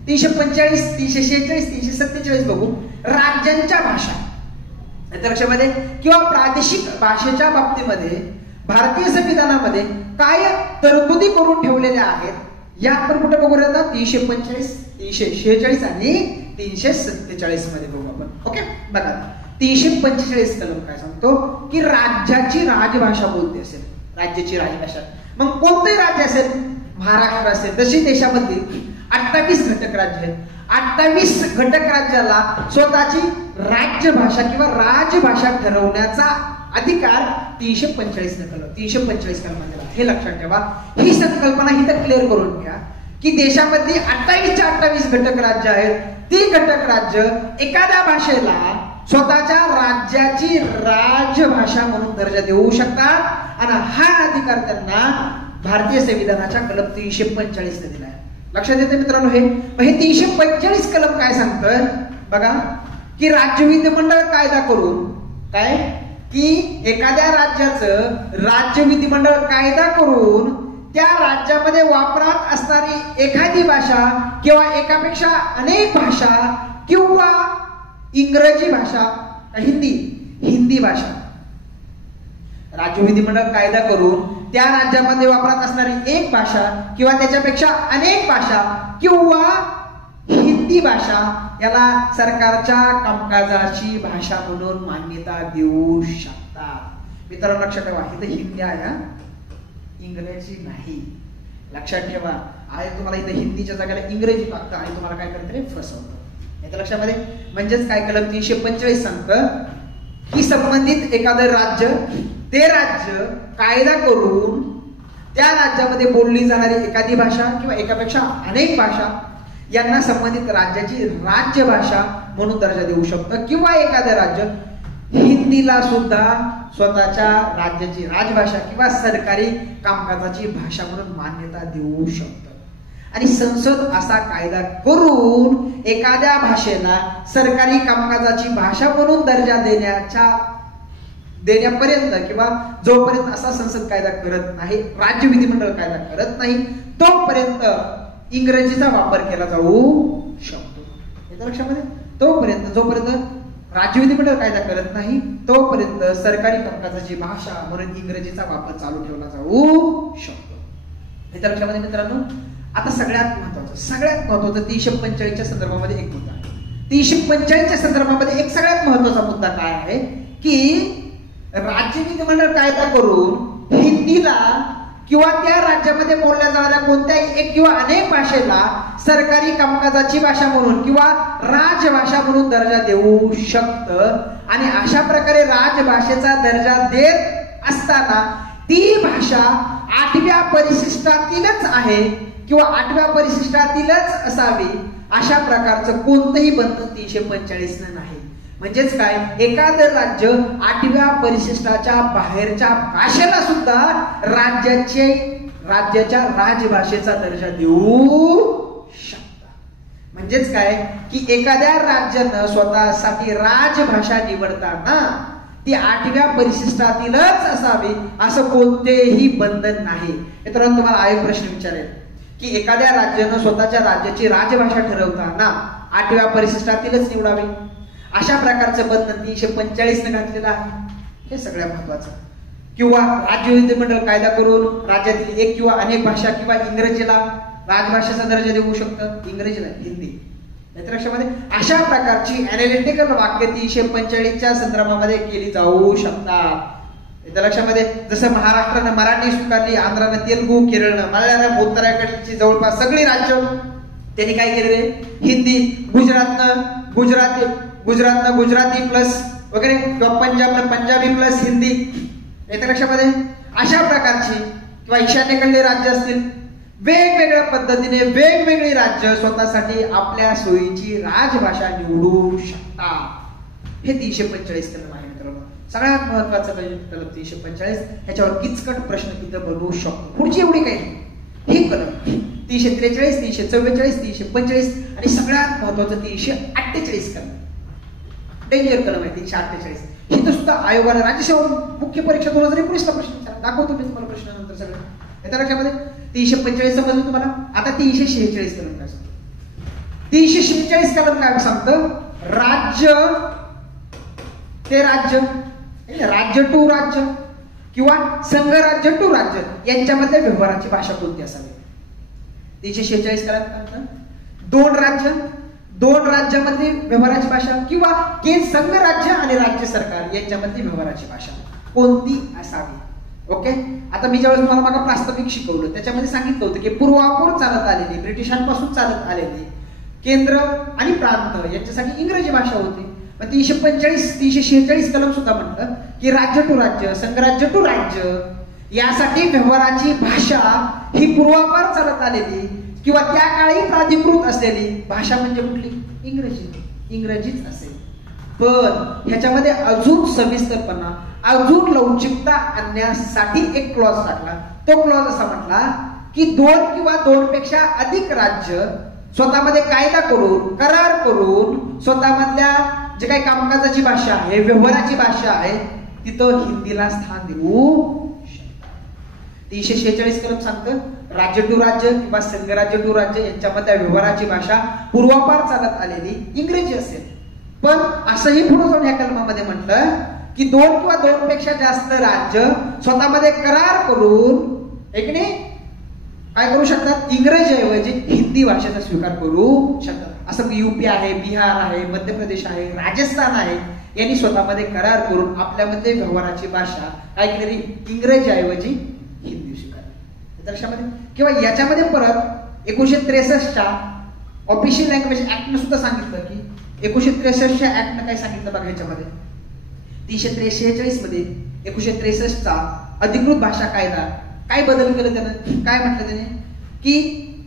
345, 346, 347 बघू. राज्यांच्या भाषा याच्या लक्षामध्ये किंवा प्रादेशिक भाषेच्या बाबतीमध्ये भारतीय संविधानामध्ये काय तरतुदी करून ठेवलेल्या आहेत या आपण कुठे बघू आता 345, 346 आणि 347 मध्ये बघू आपण. ओके. बघा 345 कलम काय सांगतो की राज्याची राजभाषा कोणती असेल, राज्याची राजभाषा. मग कोणते राज्य असेल, महाराष्ट्र असेल. जशी देशामध्ये 28 घटक राज्य आहेत. 28 घटक राज्याला स्वतःची राज्यभाषा किंवा राजभाषा ठरवण्याचा अधिकार 345 कलम दिला. हे लक्षात ठेवा. ही संकल्पना ही तर क्लिअर करून घ्या की देशामध्ये 28 घटक राज्य आहेत. ती घटक राज्य एखाद्या भाषेला स्वतःच्या राज्याची राजभाषा म्हणून दर्जा देऊ शकतात आणि हा अधिकार त्यांना भारतीय संविधानाच्या कलम 345 ने दिला आहे. लक्षात येते मित्रांनो. हे 345 कलम काय सांगतं बघा की राज्य विधिमंडळ कायदा करून काय की एखाद्या राज्याचं राज्य विधिमंडळ कायदा करून त्या राज्यामध्ये वापरात असणारी एखादी भाषा किंवा एकापेक्षा अनेक भाषा किंवा इंग्रजी भाषा, हिंदी भाषा राज्य विधिमंडळ कायदा करून त्या राज्यामध्ये वापरात असणारी एक भाषा किंवा त्याच्यापेक्षा अनेक भाषा किंवा हिंदी भाषा याला सरकारच्या कामकाजाची भाषा म्हणून मान्यता देऊ शकतात. मित्रांनो लक्षात ठेवा. इथं हिंदी आहे, इंग्रजी नाही. लक्षात ठेवा. आहे तुम्हाला इथं हिंदीच्या जागेला इंग्रजी टाकतं आणि तुम्हाला काय करते फसवतं. याच्या लक्षामध्ये. म्हणजेच काय कलम 345 सांगतं की संबंधित एखादं राज्य ते राज्य कायदा करून त्या राज्यामध्ये बोलली जाणारी एखादी भाषा किंवा एकापेक्षा अनेक भाषा यांना संबंधित राज्याची राज्यभाषा म्हणून दर्जा देऊ शकतं किंवा एखादं राज्य हिंदीला सुद्धा स्वतःच्या राज्याची राजभाषा किंवा सरकारी कामकाजाची भाषा म्हणून मान्यता देऊ शकतं. आणि संसद असा कायदा करून एखाद्या भाषेला सरकारी कामकाजाची भाषा म्हणून दर्जा देण्यापर्यंत किंवा जोपर्यंत असा संसद कायदा करत नाही, राज्य विधिमंडळ कायदा करत नाही, तोपर्यंत इंग्रजीचा वापर केला जाऊ शकतो. याच्या लक्षामध्ये. जोपर्यंत राज्य विधिमंडळ कायदा करत नाही तोपर्यंत सरकारी कामकाजाची भाषा म्हणून इंग्रजीचा वापर चालू ठेवला जाऊ शकतो. याच्या लक्षामध्ये मित्रांनो. आता सगळ्यात महत्वाचं 345च्या संदर्भामध्ये एक मुद्दा. 345च्या संदर्भामध्ये एक सगळ्यात महत्वाचा मुद्दा काय आहे की राज्य विधिमंडळ कायदा करून हिंदीला किंवा त्या राज्यामध्ये बोलल्या जाणाऱ्या कोणत्याही एक किंवा अनेक भाषेला सरकारी कामकाजाची भाषा म्हणून किंवा राजभाषा म्हणून दर्जा देऊ शकतं. आणि अशा प्रकारे राजभाषेचा दर्जा देत असताना ती भाषा 8व्या परिशिष्टातीलच आहे किंवा 8व्या परिशिष्टातीलच असावी अशा प्रकारचं कोणतंही बंधन 345 नाही. म्हणजेच काय, एखादं राज्य 8व्या परिशिष्टाच्या बाहेरच्या भाषेला सुद्धा राज्याच्या राजभाषेचा दर्जा देऊ शकतात. म्हणजेच काय की एखाद्या राज्यानं स्वतःसाठी राजभाषा निवडताना ती 8व्या परिशिष्टातीलच असावी असं कोणतेही बंधन नाही. मित्रांनो, तुम्हाला एक प्रश्न विचारेल की एखाद्या राज्यानं स्वतःच्या राज्याची राजभाषा ठरवताना 8व्या परिशिष्टातीलच निवडावी, अशा प्रकारचं बंधन 345 ने घातलेलं आहे. हे सगळ्यात महत्वाचं. किंवा राज्य विधिमंडळ कायदा करून राज्यातील एक किंवा अनेक भाषा किंवा इंग्रजीला राजभाषेचा दर्जा देऊ शकतं, इंग्रजीला हिंदी. लक्षामध्ये अशा प्रकारची अनालिटिकल वाक्य 345च्या संदर्भामध्ये केली जाऊ शकतात. लक्षामध्ये जसं महाराष्ट्रानं मराठी स्वीकारली, आंध्रानं तेलुगू, केरळनं मल्याळम, उत्तराखंडची जवळपास सगळी राज्य त्यांनी काय केलेले हिंदी, गुजरातनं गुजराती प्लस वगैरे किंवा पंजाबनं पंजाबी प्लस हिंदी. येत्या लक्षामध्ये अशा प्रकारची किंवा ईशान्येकडले राज्य असतील, वेगवेगळ्या पद्धतीने वेगवेगळी राज्य स्वतःसाठी आपल्या सोयीची राजभाषा निवडू शकतात. हे 345 कलम आहे मित्रांनो. सगळ्यात महत्वाचं कलम 345. ह्याच्यावर किचकट प्रश्न तिथं बनवू शकतो. पुढची एवढी काही हे कलम 343, 344, 345 आणि सगळ्यात महत्वाचं 348 कलम डेंजर कलम आहे. 348 हे सुद्धा आयोगाने राज्यसेवा मुख्य परीक्षा 2019ला प्रश्न विचारला. दाखवतो मी तुम्हाला प्रश्न नंतर सगळं. येत्या लक्षामध्ये 345 समजलं तुम्हाला. आता 346 कलम काय सांगतो. 346 कलम काय सांगतं, राज्य ते राज्य, राज्य टू राज्य किंवा संघराज्य टू राज्य यांच्यामध्ये व्यवहाराची भाषा कोणती असावी. 346 कलम काय म्हणतं, दोन राज्यामध्ये व्यवहाराची भाषा किंवा संघ राज्य आणि राज्य सरकार यांच्यामध्ये व्यवहाराची भाषा कोणती असावी. ओके. आता मी ज्यावेळेस तुम्हाला मागे प्रास्ताविक शिकवलं त्याच्यामध्ये सांगितलं होतं की पूर्वापूर चालत आलेली, ब्रिटिशांपासून चालत आलेली केंद्र आणि प्रांत यांच्यासाठी इंग्रजी भाषा होती. 346 कलम सुद्धा म्हटलं की राज्य टू राज्य, संघराज्य टू राज्य यासाठी व्यवहाराची भाषा ही पूर्वापार चालत आलेली किंवा त्या काळी प्राधिकृत असलेली भाषा म्हणजे कुठली, इंग्रजीच असेल. पण ह्याच्यामध्ये अजून सविस्तरपणा, अजून लवचिकता आणण्यासाठी एक क्लॉज टाकला. तो क्लॉज असा म्हटला की 2 किंवा 2 पेक्षा अधिक राज्य स्वतःमध्ये कायदा करून, करार करून स्वतःमधल्या जे काही कामकाजाची भाषा आहे, व्यवहाराची भाषा आहे, तिथं हिंदीला स्थान देऊ शकतात. 346 कलम सांगतं राज्य टू राज्य किंवा संघराज्य टू राज्य यांच्यामध्ये व्यवहाराची भाषा पूर्वापार चालत आलेली इंग्रजी असेल. पण असंही पुढे जाऊन या कलमामध्ये म्हटलं की 2 किंवा 2 पेक्षा जास्त राज्य स्वतःमध्ये करार करून एक काय करू शकतात, इंग्रजी ऐवजी हिंदी भाषेचा स्वीकार करू शकतात. असं यूपी आहे, बिहार आहे, मध्य प्रदेश आहे, राजस्थान आहे, यांनी स्वतःमध्ये करार करून आपल्यामध्ये व्यवहाराची भाषा काय केलेली, इंग्रजी ऐवजी हिंदी स्वीकारली. दर्शामध्ये किंवा याच्यामध्ये परत 1963च्या ऑफिशियल लँग्वेज ऍक्ट ने सुद्धा सांगितलं की 1963च्या ऍक्ट काय सांगितलं बघा. याच्यामध्ये 346 मध्ये 1963चा अधिकृत भाषा कायदा काय बदल केलं त्यानं, काय म्हटलं त्याने की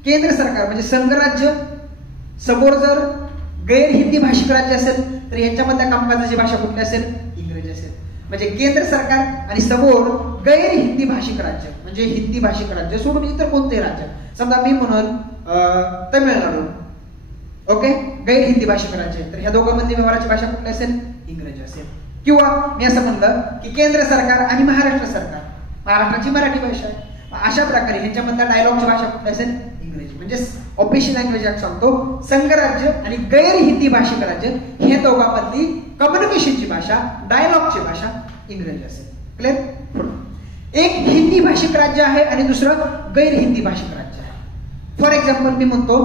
केंद्र सरकार म्हणजे संघराज्य समोर जर गैर हिंदी भाषिक राज्य असेल तर यांच्यामधल्या कामकाजाची भाषा कुठली असेल, इंग्रजी असेल. म्हणजे केंद्र सरकार आणि समोर गैर हिंदी भाषिक राज्य म्हणजे हिंदी भाषिक राज्य सोडून इतर कोणतेही राज्य, समजा मी म्हणून तमिळनाडू, ओके, गैर हिंदी भाषिक राज्य, तर ह्या दोघांमध्ये व्यवहाराची भाषा कुठली असेल, इंग्रजी असेल. किंवा मी असं म्हणलं की केंद्र सरकार आणि महाराष्ट्र सरकार, महाराष्ट्राची मराठी भाषा आहे, अशा प्रकारे ह्यांच्यामधल्या डायलॉगची भाषा कुठली असेल, इंग्रजी. म्हणजे ऑफिशियल लँग्वेज ऍक्ट सांगतो संघराज्य आणि गैर हिंदी भाषिक राज्य हे दोघांमधली कम्युनिकेशनची भाषा, डायलॉगची भाषा इंग्रजी असेल. क्लिअर. एक हिंदी भाषिक राज्य आहे आणि दुसरं गैर हिंदी भाषिक राज्य आहे. फॉर एक्झाम्पल मी म्हणतो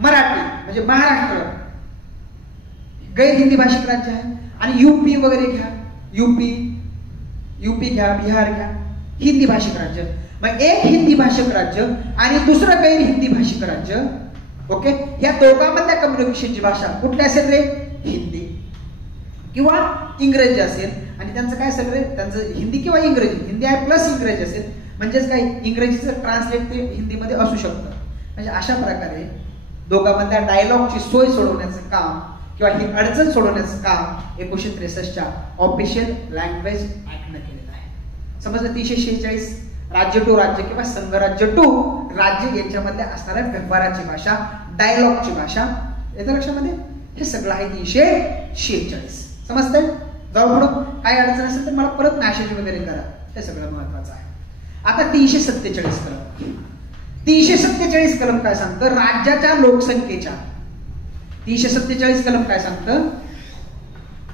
मराठी म्हणजे महाराष्ट्र गैर हिंदी भाषिक राज्य आहे आणि यूपी वगैरे घ्या, यूपी घ्या, बिहार घ्या, हिंदी भाषिक राज्य. मग एक हिंदी भाषिक राज्य आणि दुसरं गैर हिंदी भाषिक राज्य, ओके, या दोघांमधल्या कम्युनिकेशनची भाषा कुठली असेल रे, हिंदी किंवा इंग्रजी असेल. आणि त्यांचं काय असेल रे, त्यांचं हिंदी किंवा इंग्रजी, हिंदी आहे प्लस इंग्रजी असेल, म्हणजेच काय इंग्रजीचं ट्रान्सलेट ते हिंदीमध्ये असू शकतं. म्हणजे अशा प्रकारे दोघांमधल्या डायलॉगची सोय सोडवण्याचं काम किंवा ही अडचण सोडवण्याचं काम 1963च्या ऑफिशियल लँग्वेज ऍक्टने केलेलं आहे. समजलं. 346 राज्य टू राज्य किंवा संघराज्य टू राज्य यांच्यामध्ये असणाऱ्या व्यवहाराची भाषा, डायलॉगची भाषा, येतं लक्षामध्ये. हे सगळं आहे 346. समजतंय. जाऊ पुढं. काही अडचण असेल तर मला परत मॅसेज वगैरे करा, हे सगळं महत्वाचं आहे. आता 347 कलम. 347 कलम काय सांगतं? राज्याच्या लोकसंख्येच्या 347 कलम काय सांगतं?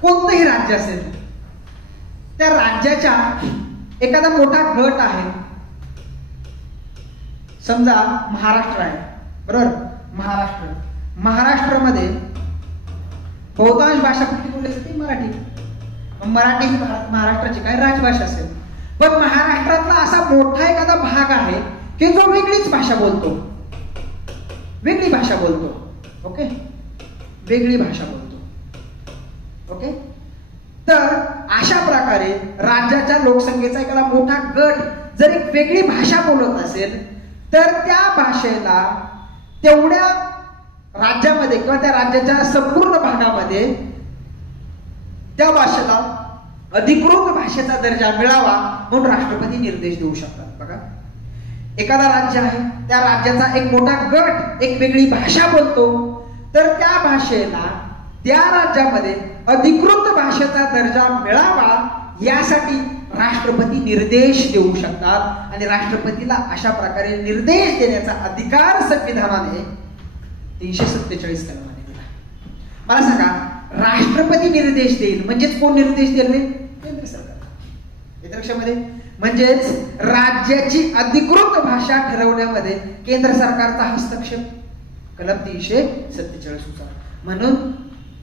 कोणतंही राज्य असेल त्या राज्याच्या एखादा मोठा गट आहे, समजा महाराष्ट्र आहे, बरोबर? महाराष्ट्रामध्ये बहुतांश भाषा कुठली बोलली जाते? मराठी. मराठी ही महाराष्ट्राची काय राजभाषा असेल. पण महाराष्ट्रातला असा मोठा एखादा भाग आहे की जो वेगळीच भाषा बोलतो, वेगळी भाषा बोलतो. ओके, वेगळी भाषा बोलतो. ओके, तर अशा प्रकारे राज्याच्या लोकसंख्येचा एखादा मोठा गट जर एक वेगळी भाषा बोलत असेल तर त्या भाषेला तेवढ्या राज्यामध्ये किंवा त्या राज्याच्या संपूर्ण भागामध्ये त्या भाषेला अधिकृत भाषेचा दर्जा मिळावा म्हणून राष्ट्रपती निर्देश देऊ शकतात. बघा, एखादा राज्य आहे, त्या राज्याचा एक मोठा गट एक वेगळी भाषा बोलतो, तर त्या भाषेला त्या राज्यामध्ये अधिकृत भाषेचा दर्जा मिळावा यासाठी राष्ट्रपती निर्देश देऊ शकतात. आणि राष्ट्रपतीला अशा प्रकारे निर्देश देण्याचा अधिकार संविधानाने 347 कलमाने दिला. मला सांगा, राष्ट्रपती निर्देश देईल म्हणजेच कोण निर्देश देईल? केंद्र सरकार. येत्या लक्षामध्ये, म्हणजेच राज्याची अधिकृत भाषा ठरवण्यामध्ये केंद्र सरकारचा हस्तक्षेप कलम 347 नुसार. म्हणून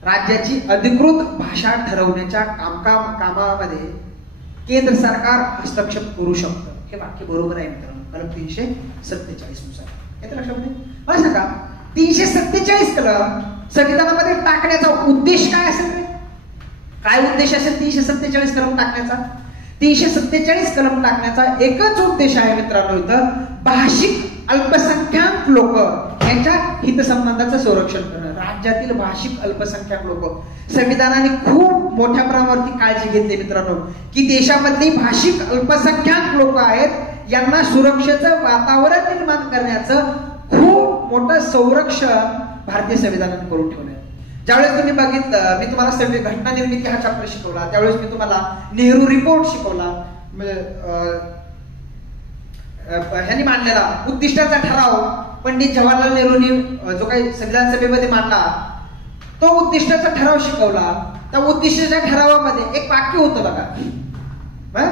राज्याची अधिकृत भाषा ठरवण्याच्या कामामध्ये केंद्र सरकार हस्तक्षेप करू शकतं. हे वाक्य बरोबर आहे मित्रांनो, कलम 347 नुसार. येत्या लक्षामध्ये. मला सांगा, 347 कलम संविधानामध्ये टाकण्याचा उद्देश काय असेल? काय उद्देश असेल 347 कलम टाकण्याचा? 347 कलम टाकण्याचा एकच उद्देश आहे मित्रांनो, इथं भाषिक अल्पसंख्याक लोक यांच्या हितसंबंधाचं संरक्षण करणं. राज्यातील भाषिक अल्पसंख्याक लोक, संविधानाने खूप मोठ्या प्रमाणावरती काळजी घेतली मित्रांनो की देशामधली भाषिक अल्पसंख्याक लोक आहेत यांना सुरक्षेचं वातावरण निर्माण करण्याचं खूप मोठं संरक्षण भारतीय संविधानाने करून ठेवलंय. ज्यावेळेस तुम्ही बघितलं, मी तुम्हाला घटना निर्मिती हा चॅप्टर शिकवला, त्यावेळेस मी तुम्हाला नेहरू रिपोर्ट शिकवला, ह्यांनी मांडलेला उद्दिष्टाचा ठराव पंडित जवाहरलाल नेहरूंनी जो काही संविधान सभेमध्ये मांडला, तो उद्दिष्टाचा ठराव शिकवला. त्या उद्दिष्टाच्या ठरावामध्ये एक वाक्य होतं बघा,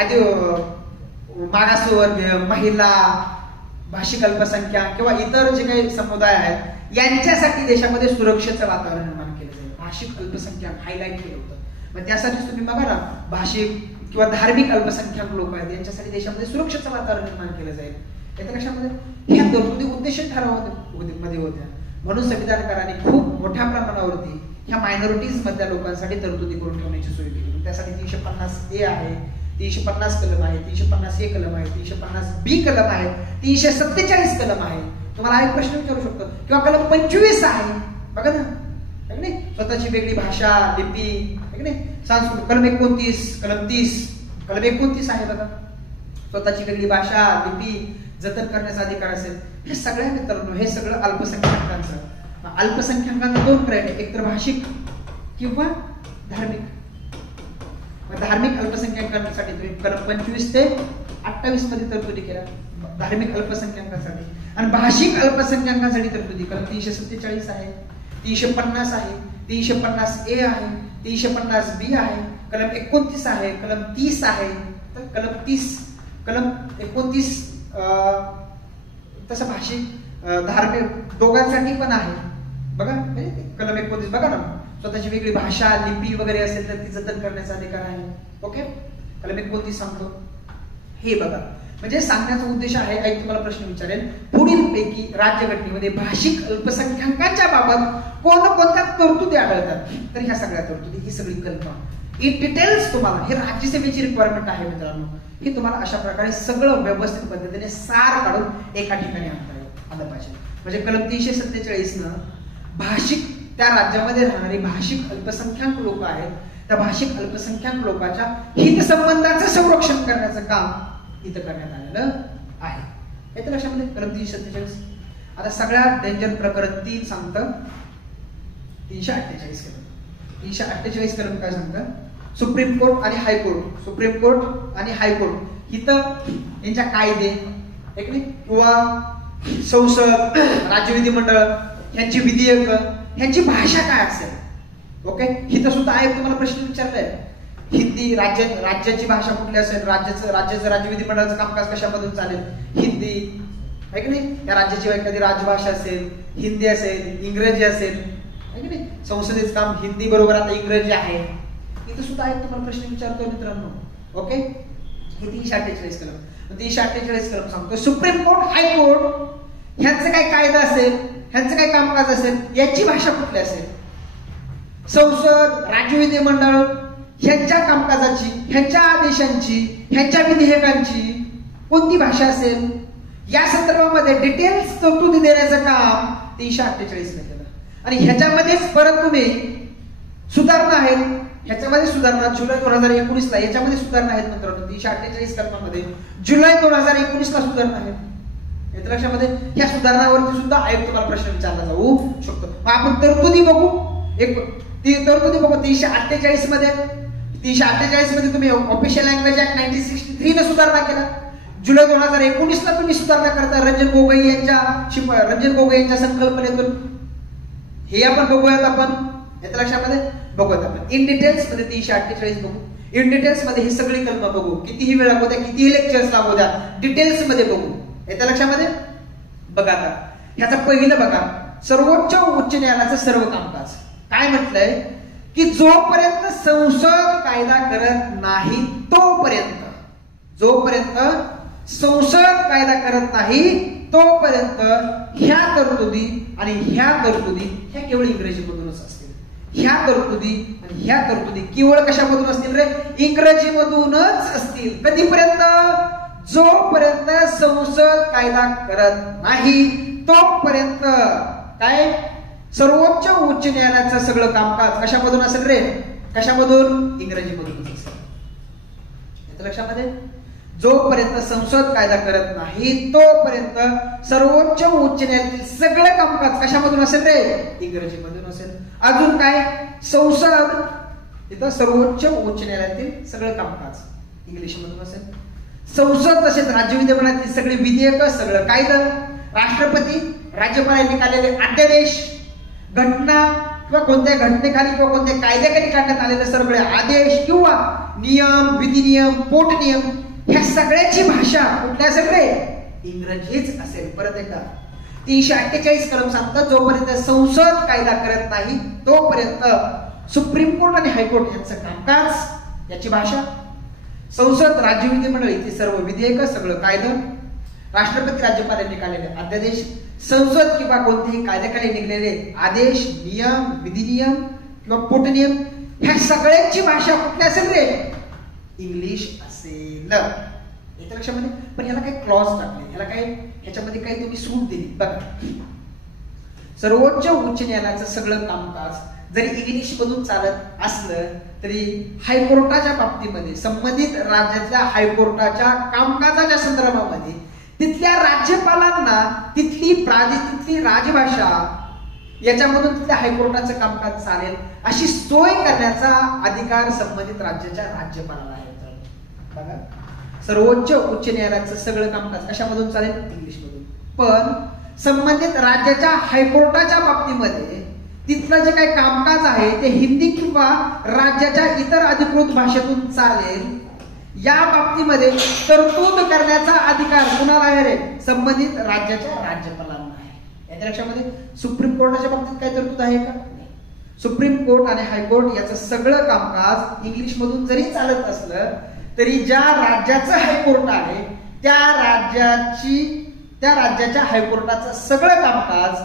आधी मागासवर्गीय, महिला, भाषिक अल्पसंख्याक किंवा इतर जे काही समुदाय आहेत यांच्यासाठी देशामध्ये सुरक्षेचं वातावरण निर्माण केलं जाईल. भाषिक अल्पसंख्याक हायलाइट केलं होतं. मग त्यासाठी तुम्ही बघा ना, भाषिक किंवा धार्मिक अल्पसंख्याक लोक आहेत यांच्यासाठी देशामध्ये सुरक्षेचं वातावरण निर्माण केलं जाईल. याच्या कशामध्ये ह्या तरतुदी उद्देश ठरावामध्ये होत्या. म्हणून संविधानकारांनी खूप मोठ्या प्रमाणावरती ह्या मायनॉरिटीज मधल्या लोकांसाठी तरतुदी करून ठेवण्याची सोय केली. त्यासाठी 350A आहे, 350 कलम आहे, 350A कलम आहे, 350B कलम आहे, 347 कलम आहे. तुम्हाला एक प्रश्न विचारू शकतो, किंवा कलम 25 आहे बघा ना, स्वतःची वेगळी भाषा, लिपी, संस्कृत. कलम 29, कलम 30, कलम 29 आहे बघा, स्वतःची वेगळी भाषा, लिपी जतन करण्याचा अधिकार असेल. हे सगळ्या मित्रांनो, हे सगळं अल्पसंख्याकांचं. अल्पसंख्याकांना दोन क्रायटेरिया, एक तर भाषिक किंवा धार्मिक. धार्मिक अल्पसंख्याकांसाठी तुम्ही कलम 25 ते 28 मध्ये तरतुदी केल्या धार्मिक अल्पसंख्याकांसाठी. आणि भाषिक अल्पसंख्याकांसाठी तरतुदी कलम 347 आहे, 350 आहे, 350A आहे, 350B आहे, कलम 29 आहे, कलम 30 आहे. तर कलम 29 तसं भाषिक धार्मिक दोघांसाठी पण आहे बघा. कलम 29 बघा ना, स्वतःची वेगळी भाषा, लिपी वगैरे असेल तर ती जतन करण्याचा अधिकार आहे. ओके, कलम 29 सांगतो हे बघा. म्हणजे सांगण्याचा उद्देश आहे, ऐक तुम्हाला प्रश्न विचारेल, पुढील पैकी राज्यघटनेमध्ये भाषिक अल्पसंख्याकांच्या बाबत कोणकोणत्या तरतुदी आढळतात? तर ह्या सगळ्या तरतुदी, ही सगळी कल्पना इन डिटेल्स तुम्हाला, हे राज्यसभेची रिक्वायरमेंट आहे मित्रांनो, हे तुम्हाला अशा प्रकारे सगळं व्यवस्थित पद्धतीने सार काढून एका ठिकाणी आलं पाहिजे. म्हणजे कलम 347 न भाषिक, त्या राज्यामध्ये राहणारी भाषिक अल्पसंख्याक लोक आहेत, त्या भाषिक अल्पसंख्याक लोकांच्या हितसंबंधाचं संरक्षण करण्याचं काम इथं करण्यात आलेलं आहे. हे तर लक्षामध्ये कलम 347. आता सगळ्यात डेंजर प्रकरण 3 सांगतं 348 कलम. 348 कलम काय सांगतं? सुप्रीम कोर्ट आणि हायकोर्ट, सुप्रीम कोर्ट आणि हायकोर्ट इथं यांच्या कायदे एक नाही किंवा संसद, राज्य विधिमंडळ ह्यांची विधेयक, ह्यांची भाषा काय असेल. ओके, इथं सुद्धा आयोग तुम्हाला प्रश्न विचारलाय. हिंदी राज्याची भाषा कुठली असेल, राज्याचं राज्य विधिमंडळाचं कामकाज कशामधून चालेल, हिंदी आहे की नाही. या राज्याची एखादी राजभाषा असेल, हिंदी असेल, इंग्रजी असेल आहे की नाही. संसदेचं काम हिंदी बरोबर आता इंग्रजी आहे. इथं सुद्धा आयोग तुम्हाला प्रश्न विचारतो मित्रांनो. ओके, हे 348 कलम. 348 कलम सांगतो सुप्रीम कोर्ट, हायकोर्ट ह्यांचं काय कायदा असेल, ह्यांचं काय कामकाज असेल, याची भाषा कुठली असेल. संसद, राज्य विधिमंडळ ह्यांच्या कामकाजाची, ह्यांच्या आदेशांची, ह्यांच्या विधेयकांची कोणती भाषा असेल, या संदर्भामध्ये डिटेल्स तरतुदी देण्याचं काम 348 ने केलं. आणि ह्याच्यामध्येच परत तुम्ही सुधारणा आहेत, ह्याच्यामध्ये सुधारणा जुलै 2019 ला याच्यामध्ये सुधारणा आहेत मित्रांनो. 348 कलमामध्ये जुलै 2019 ला सुधारणा आहेत. याच्या लक्षामध्ये ह्या सुधारणावरती सुद्धा आयोग तुम्हाला प्रश्न विचारला जाऊ शकतो. आपण तरतुदी बघू. एक ती तरतुदी बघू 348 मध्ये. 348 मध्ये तुम्ही ऑफिशियल लँग्वेज ऍक्ट 1963 ने सुधारणा केला. जुलै 2019 ला तुम्ही सुधारणा करता रंजन गोगोई यांच्या संकल्पनेतून. हे आपण बघूयात. आपण याच्या लक्षामध्ये बघूयात आपण इन डिटेल्स मध्ये 348 बघू. इन डिटेल्स मध्ये ही सगळी कलम बघू. कितीही वेळा लागू द्या, कितीही लेक्चर्स लागू द्या, डिटेल्स मध्ये बघू. याच्या लक्षामध्ये बघा. आता ह्याचं पहिलं बघा, सर्वोच्च उच्च न्यायालयाचं सर्व कामकाज काय म्हटलंय की जोपर्यंत संसद कायदा करत नाही तोपर्यंत, जोपर्यंत संसद कायदा करत नाही तोपर्यंत ह्या तरतुदी आणि ह्या तरतुदी ह्या केवळ इंग्रजीमधूनच असतील. ह्या तरतुदी आणि ह्या तरतुदी केवळ कशामधून असतील रे, इंग्रजीमधूनच असतील. कधीपर्यंत, जोपर्यंत संसद कायदा करत नाही तोपर्यंत. काय, सर्वोच्च उच्च न्यायालयाचं सगळं कामकाज कशामधून असेल रे, कशामधून, इंग्रजीमधूनच असेल. याच्या लक्षामध्ये जोपर्यंत संसद कायदा करत नाही तोपर्यंत सर्वोच्च उच्च न्यायालयातील सगळं कामकाज कशामधून असेल रे, इंग्रजीमधून असेल. अजून काय, संसद इथं सर्वोच्च उच्च न्यायालयातील सगळं कामकाज इंग्लिशमधून असेल. संसद तसेच राज्य विधिमंडळातील सगळे विधेयक, सगळं कायदा, राष्ट्रपती, राज्यपालांनी काढलेले अध्यादेश, घटना किंवा कोणत्या घटनेखाली किंवा कोणत्या कायद्याखाली काढण्यात आलेले सगळे आदेश किंवा नियम, विधिनियम, पोटनियम ह्या सगळ्याची भाषा कुठल्या असेल रे, इंग्रजीच असेल. परत एकदा 348 कलम सांगतात जोपर्यंत संसद कायदा करत नाही तोपर्यंत सुप्रीम कोर्ट आणि हायकोर्ट यांचं कामकाज, याची भाषा, संसद, राज्य विधिमंडळ इथे सर्व विधेयक, सगळं कायदा, राष्ट्रपती, राज्यपालांनी काढलेले अध्यादेश, संसद किंवा कोणत्याही कायद्याखाली निघलेले आदेश, नियम, विधिनियम किंवा पोटनियम ह्या सगळ्यांची भाषा कुठली असेल रे, इंग्लिश असेल. याच्या लक्षामध्ये पण ह्याला काही क्लॉज टाकले, ह्याला काय, ह्याच्यामध्ये काही तुम्ही सूट दिली. बघा, सर्वोच्च उच्च न्यायालयाचं सगळं कामकाज जरी इंग्लिश मधून चालत असलं तरी हायकोर्टाच्या बाबतीमध्ये, संबंधित राज्यातल्या हायकोर्टाच्या कामकाजाच्या संदर्भामध्ये तिथल्या राज्यपालांना तिथली राजभाषा याच्यामधून तिथल्या हायकोर्टाचं कामकाज चालेल अशी सोय करण्याचा अधिकार संबंधित राज्याच्या राज्यपालाला आहे. बघा, सर्वोच्च उच्च न्यायालयाचं सगळं कामकाज कशामधून चालेल, इंग्लिश मधून. पण संबंधित राज्याच्या हायकोर्टाच्या बाबतीमध्ये तिथलं जे काही कामकाज आहे ते हिंदी किंवा राज्याच्या इतर अधिकृत भाषेतून चालेल. या बाबतीमध्ये तरतूद करण्याचा अधिकार कुणाला आहे रे, संबंधित राज्याच्या राज्यपालांना आहे. याच्या लक्षामध्ये सुप्रीम कोर्टाच्या बाबतीत काय तरतूद आहे का, सुप्रीम कोर्ट आणि हायकोर्ट याचं सगळं कामकाज इंग्लिश मधून जरी चालत असलं तरी ज्या राज्याचं हायकोर्ट आहे त्या राज्याच्या हायकोर्टाचं सगळं कामकाज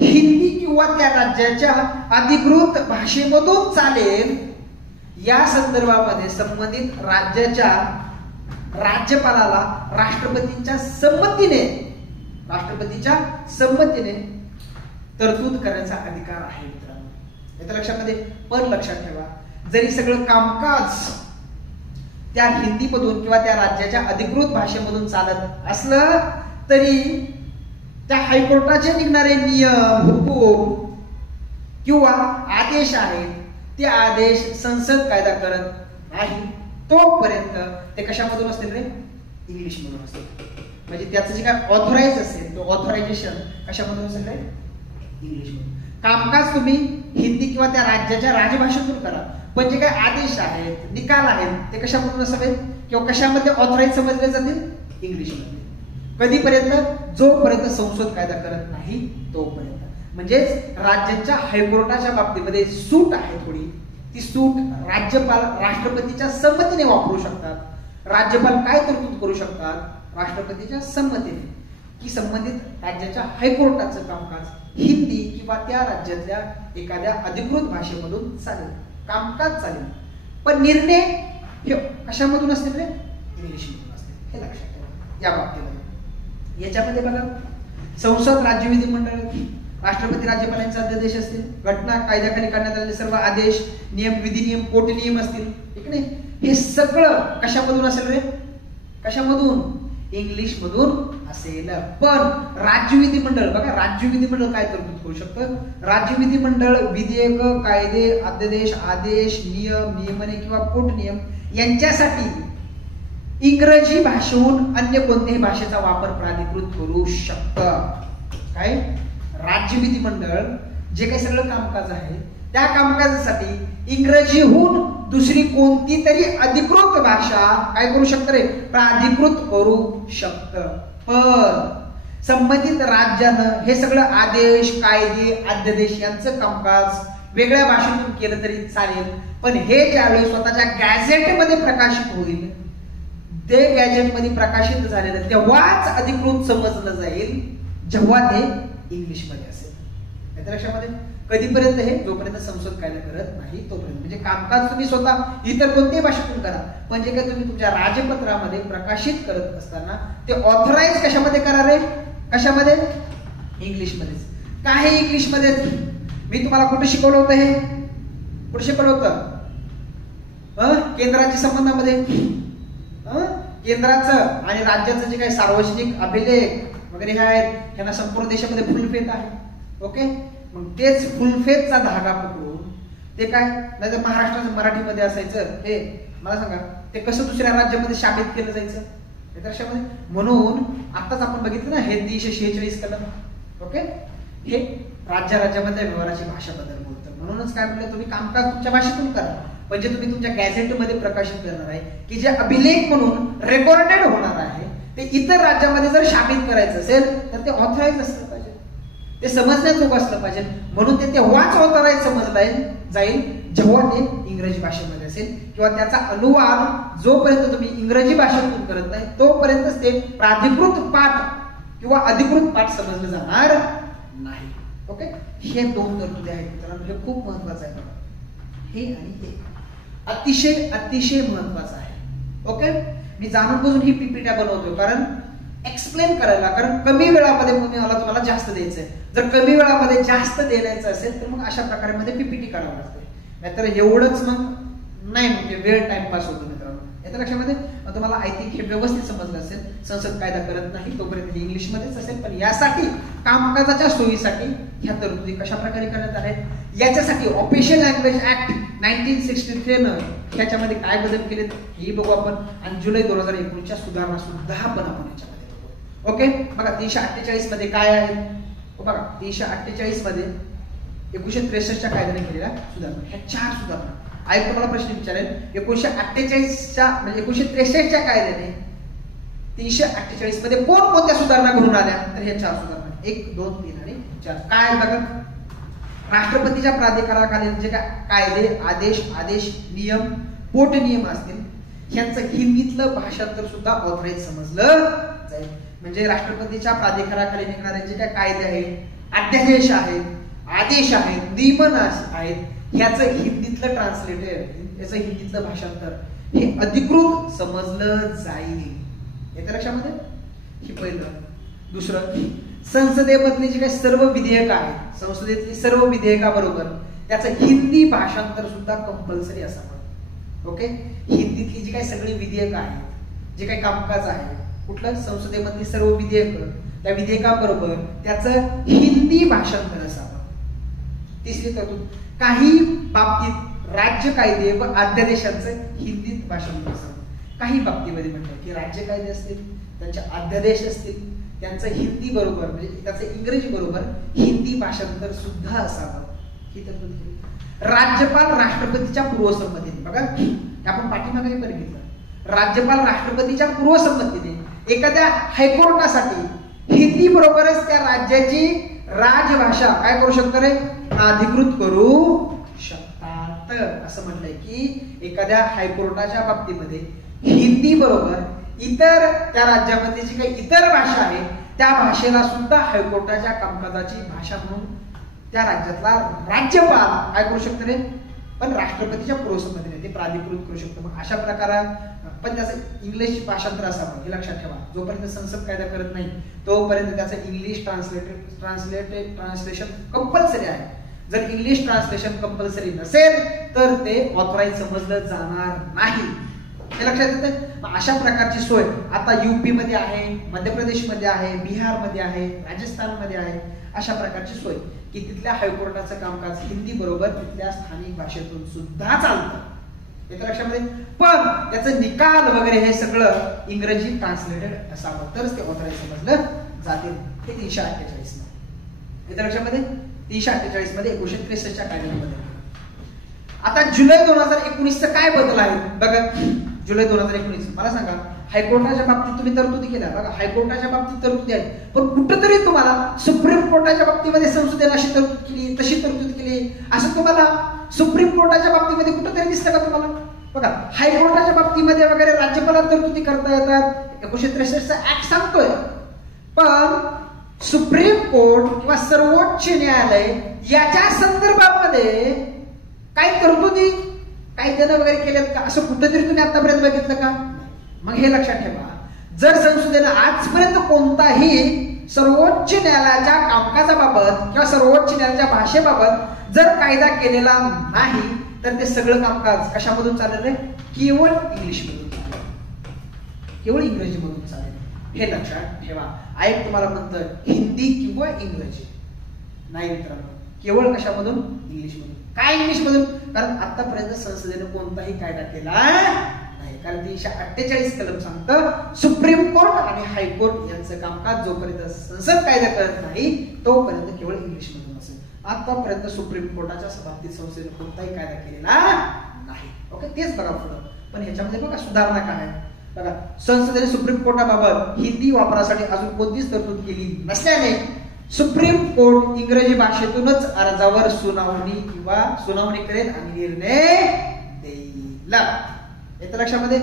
हिंदी किंवा त्या राज्याच्या अधिकृत भाषेमधून चालेल. या संदर्भामध्ये संबंधित राज्याच्या राज्यपालाला राष्ट्रपतीच्या संमतीने तरतूद करण्याचा अधिकार आहे मित्रांनो. याच्या लक्षामध्ये पण लक्षात ठेवा, जरी सगळं कामकाज त्या हिंदीमधून किंवा त्या राज्याच्या अधिकृत भाषेमधून चालत असलं तरी त्या हायकोर्टाचे निघणारे नियम, हुकूम किंवा आदेश आहेत ते आदेश संसद कायदा करत नाही तोपर्यंत ते कशामधून असतील रे? इंग्लिश मधून असतील. म्हणजे त्याचं जे काय ऑथराईज असेल तो ऑथरायझेशन कशामधून असेल रे? इंग्लिश मधून. कामकाज तुम्ही हिंदी किंवा त्या राज्याच्या राजभाषेतून करा, पण जे काही आदेश आहेत, निकाल आहेत, ते कशामधून असावेत किंवा कशामध्ये ऑथराईज समजले जातील? इंग्लिशमध्ये. कधीपर्यंत? जोपर्यंत संसद कायदा करत नाही तोपर्यंत. म्हणजेच राज्याच्या हायकोर्टाच्या बाबतीमध्ये सूट आहे थोडी, ती सूट राज्यपाल राष्ट्रपतीच्या संमतीने वापरू शकतात. राज्यपाल काय तरतूद करू शकतात? राष्ट्रपतीच्या संमतीने, की संबंधित राज्याच्या हायकोर्टाचं कामकाज हिंदी किंवा त्या राज्यातल्या एखाद्या अधिकृत भाषेमधून चालेल, कामकाज चालेल, पण निर्णय हे कशामधून असतील रे? इंग्लिशमधून असतील. हे लक्षात ठेवा या बाबतीमध्ये. याच्यामध्ये बघा, संसद, राज्य विधिमंडळ, राष्ट्रपती, राज्यपालांचे अध्यादेश असतील, घटना, कायद्याखाली काढण्यात आलेले सर्व आदेश, नियम, विधिनियम, पोटनियम असतील, ठीक नाही, हे सगळं कशामधून असेल रे? कशामधून? इंग्लिश मधून असेल. पण राज्य विधिमंडळ बघा, राज्य विधिमंडळ काय तरतूद करू शकतं? राज्य विधिमंडळ विधेयक, कायदे, अध्यादेश, आदेश, नियम, नियमने किंवा पोटनियम यांच्यासाठी इंग्रजी भाषेहून अन्य कोणत्याही भाषेचा वापर प्राधिकृत करू शकतं. काय? राज्य विधिमंडळ जे काही सगळं कामकाज आहे त्या कामकाजासाठी इंग्रजीहून दुसरी कोणती तरी अधिकृत भाषा काय करू शकतं रे? प्राधिकृत करू शकतं. पण संबंधित राज्यानं हे सगळं आदेश, कायदे, अध्यादेश यांचं कामकाज वेगळ्या भाषेतून केलं तरी चालेल, पण हे ज्यावेळी स्वतःच्या गॅझेटमध्ये प्रकाशित होईल, ते गॅझेटमध्ये प्रकाशित झालेलं तेव्हाच अधिकृत समजलं जाईल जेव्हा ते इंग्लिशमध्ये असेल. याच्या लक्षामध्ये कधीपर्यंत? हे जोपर्यंत संसद कायदा करत नाही तोपर्यंत. म्हणजे कामकाज तुम्ही स्वतः इतर कोणत्याही भाषेतून करा, पण जे काही तुम्ही तुमच्या राजपत्रामध्ये प्रकाशित करत असताना ते ऑथराईज कशामध्ये करा रे? कशामध्ये? इंग्लिशमध्येच. काही इंग्लिशमध्ये. मी तुम्हाला कुठे शिकवलं होतं? हे कुठे शिकवलं होतं? केंद्राच्या संबंधामध्ये. केंद्राचं आणि राज्याचं जे काही सार्वजनिक अभिलेख वगैरे हे आहेत, ह्यांना संपूर्ण देशामध्ये फुलफेत आहे. ओके, मग तेच फुलफेतचा धागा पकडून ते काय नाही तर महाराष्ट्राचं मराठीमध्ये असायचं, हे मला सांगा ते कसं दुसऱ्या राज्यामध्ये शाबित केलं जायचं याच्यामध्ये? म्हणून आताच आपण बघितलं ना हे 346 कलम. ओके, हे राज्यामधल्या व्यवहाराची भाषा बदल बोलतं. म्हणूनच काय म्हणलं, तुम्ही कामकाज तुमच्या भाषेतून करा, पण जे तुम्ही तुमच्या गॅझेटमध्ये प्रकाशित करणार आहे, की जे अभिलेख म्हणून रेकॉर्डेड होणार आहे, ते इतर राज्यामध्ये जर शाबित करायचं असेल तर ते ऑथराईज असलं पाहिजे, ते समजण्याजोगं असलं पाहिजे. म्हणून ते तेव्हाच ऑथराईज समजलं जाईल जेव्हा ते इंग्रजी भाषेमध्ये असेल, किंवा त्याचा अनुवाद जोपर्यंत तुम्ही इंग्रजी भाषेतून करत नाही तोपर्यंतच ते प्राधिकृत पाठ किंवा अधिकृत पाठ समजलं जाणार नाही. ओके, हे दोन तरतुदी आहेत मित्रांनो, हे खूप महत्वाचं आहे. हे आणि हे अतिशय अतिशय महत्वाचं आहे. ओके, मी जाणून बुजून ही पीपीट्या बनवतोय कारण एक्सप्लेन करायला, कारण कमी वेळामध्ये मला तुम्हाला जास्त द्यायचंय. जर कमी वेळामध्ये जास्त द्यायचं असेल तर मग अशा प्रकारे मध्ये पीपीटी करावं लागते, नाहीतर एवढंच मग नाही, म्हणजे वेळ टाइमपास होतो मित्रांनो. याच्या लक्षामध्ये तुम्हाला आय थिंक हे व्यवस्थित समजलं असेल. संसद कायदा करत नाही तोपर्यंत इंग्लिशमध्येच असेल, पण यासाठी कामकाजाच्या सोयीसाठी ह्या तरतुदी कशा प्रकारे करण्यात आल्या याच्यासाठी ऑफिशियल लँग्वेज ऍक्ट 1963 न ह्याच्यामध्ये काय बदल केलेत हे बघू आपण, आणि जुलै 2019च्या सुधारणा सुद्धा आपण याच्यामध्ये बघू. ओके, बघा 348 मध्ये काय आहे बघा. 348 मध्ये 1963च्या कायद्याने केलेल्या सुधारणा, ह्या 4 सुधारणा आहेत. तुम्हाला प्रश्न विचारेल, 1948च्या म्हणजे 1963च्या कायद्याने 348 मध्ये कोणत्या सुधारणा घडून आल्या? तर ह्या 4 सुधारणा, 1, 2, 3 आणि 4 काय बघा. राष्ट्रपतीच्या प्राधिकाराखाली जे काय कायदे, आदेश, नियम, पोटनियम असतील ह्यांचं हिंदीतलं भाषांतर सुद्धा ऑथराईज समजलं जाईल. म्हणजे राष्ट्रपतीच्या प्राधिकाराखाली निघणारे जे काय कायदे आहेत, अध्यादेश आहेत, आदेश आहेत, नियमन आहेत, ह्याचं हिंदीतलं ट्रान्सलेटेड, याचं हिंदीतलं भाषांतर हे अधिकृत समजलं जाईल. येत्या लक्षामध्ये हे पहिलं. दुसरं, संसदेमधली जी काही सर्व विधेयक आहेत, संसदेतली सर्व विधेयकाबरोबर त्याचं हिंदी भाषांतर सुद्धा कंपल्सरी असावं. ओके, हिंदीतली जी काही सगळी विधेयक आहेत, जे काही कामकाज आहे, कुठलं संसदेमधली सर्व विधेयक, त्या विधेयकाबरोबर त्याचं हिंदी भाषांतर असावं. तिसरी तरतूद, काही बाबतीत राज्य कायदे व अध्यादेशांचं हिंदीत भाषांतर असावं. काही बाबतीमध्ये म्हटलं की राज्य कायदे असतील, त्यांचे अध्यादेश असतील, त्यांचं हिंदी बरोबर म्हणजे त्याचं इंग्रजी बरोबर हिंदी भाषांतर सुद्धा असावं ही तरतूद केली. राज्यपाल राष्ट्रपतीच्या पूर्वसंमतीने, बघा आपण पाठीमागे बघितलं, राज्यपाल राष्ट्रपतीच्या पूर्वसंमतीने एखाद्या हायकोर्टासाठी हिंदी बरोबरच त्या राज्याची राजभाषा काय करू शकतो रे, अधिकृत करू शकतात. असं म्हटलंय की एखाद्या हायकोर्टाच्या बाबतीमध्ये हिंदी बरोबर इतर त्या राज्यामध्ये जी काही इतर भाषा आहे त्या भाषेला सुद्धा हायकोर्टाच्या कामकाजाची भाषा म्हणून त्या राज्यातला राज्यपाल काय करू शकतो रे, पण राष्ट्रपतीच्या पूर्वसंमतीने ते प्राधिकृत करू शकतो. मग अशा प्रकारे पण त्याचं इंग्लिश भाषांतर असावं हे लक्षात ठेवा. जोपर्यंत संसद कायदा करत नाही तोपर्यंत त्याचं इंग्लिश ट्रान्सलेशन कंपल्सरी आहे. जर इंग्लिश ट्रान्सलेशन कंपल्सरी नसेल तर ते ऑथराईज समजलं जाणार नाही, हे लक्षात येतं. अशा प्रकारची सोय आता युपी मध्ये आहे, मध्य प्रदेशमध्ये आहे, बिहारमध्ये आहे, राजस्थानमध्ये आहे. अशा प्रकारची सोय की तिथल्या हायकोर्टाचं कामकाज हिंदी बरोबर तिथल्या स्थानिक भाषेतून सुद्धा चालतं, येतं लक्षामध्ये. पण त्याचं निकाल वगैरे हे सगळं इंग्रजी ट्रान्सलेटेड असावं तरच ते ऑथराईज समजलं जातील. हे 348 मध्ये येतं लक्षामध्ये. 348 मध्ये 1963 कायद्यामध्ये. आता जुलै 2019 काय बदल आहे बघा. जुलै 2019 मला सांगा, हायकोर्टाच्या बाबतीत तुम्ही तरतुदी केल्या बघा, हायकोर्टाच्या बाबतीत तरतुदी आहे, पण कुठंतरी तुम्हाला सुप्रीम कोर्टाच्या बाबतीमध्ये संसदेने अशी तरतूद केली, तशी तरतूद केली, असं तुम्हाला सुप्रीम कोर्टाच्या बाबतीमध्ये कुठंतरी दिसतं का तुम्हाला? बघा, हायकोर्टाच्या बाबतीमध्ये वगैरे राज्यपालाला तरतुदी करता येतात, 1963 ऍक्ट सांगतोय. पण सुप्रीम कोर्ट किंवा सर्वोच्च न्यायालय याच्या संदर्भामध्ये काही तरतुदी कायद्यानं वगैरे केल्यात का, असं कुठेतरी तुम्ही आतापर्यंत बघितलं का? मग हे लक्षात ठेवा, जर संसदेनं आजपर्यंत कोणताही सर्वोच्च न्यायालयाच्या कामकाजाबाबत किंवा सर्वोच्च न्यायालयाच्या भाषेबाबत जर कायदा केलेला नाही तर ते सगळं कामकाज कशामधून चालेल रे? केवळ इंग्लिशमधून चालेल, केवळ इंग्रजीमधून चालेल. हे लक्षात ठेवा. आयोग तुम्हाला म्हणतं हिंदी किंवा इंग्रजी नाही मित्रांनो, केवळ कशामधून? इंग्लिशमधून. काय इंग्लिशमधून? कारण आतापर्यंत संसदेने कोणताही कायदा केला नाही. कारण 348 कलम सांगतं सुप्रीम कोर्ट आणि हायकोर्ट यांचं कामकाज जोपर्यंत संसद कायदा करत नाही तोपर्यंत केवळ इंग्लिशमधून असेल. आतापर्यंत सुप्रीम कोर्टाच्या बाबतीत संसदेने कोणताही कायदा केलेला नाही. ओके, तेच बघा पुढं. पण ह्याच्यामध्ये बघा सुधारणा काय आहे बघा. संसदेने सुप्रीम कोर्टाबाबत हिंदी वापरासाठी अजून कोणतीच तरतूद केली नसल्याने सुप्रीम कोर्ट इंग्रजी भाषेतूनच अर्जावर सुनावणी करेल आणि निर्णय देईल. येतं लक्षामध्ये.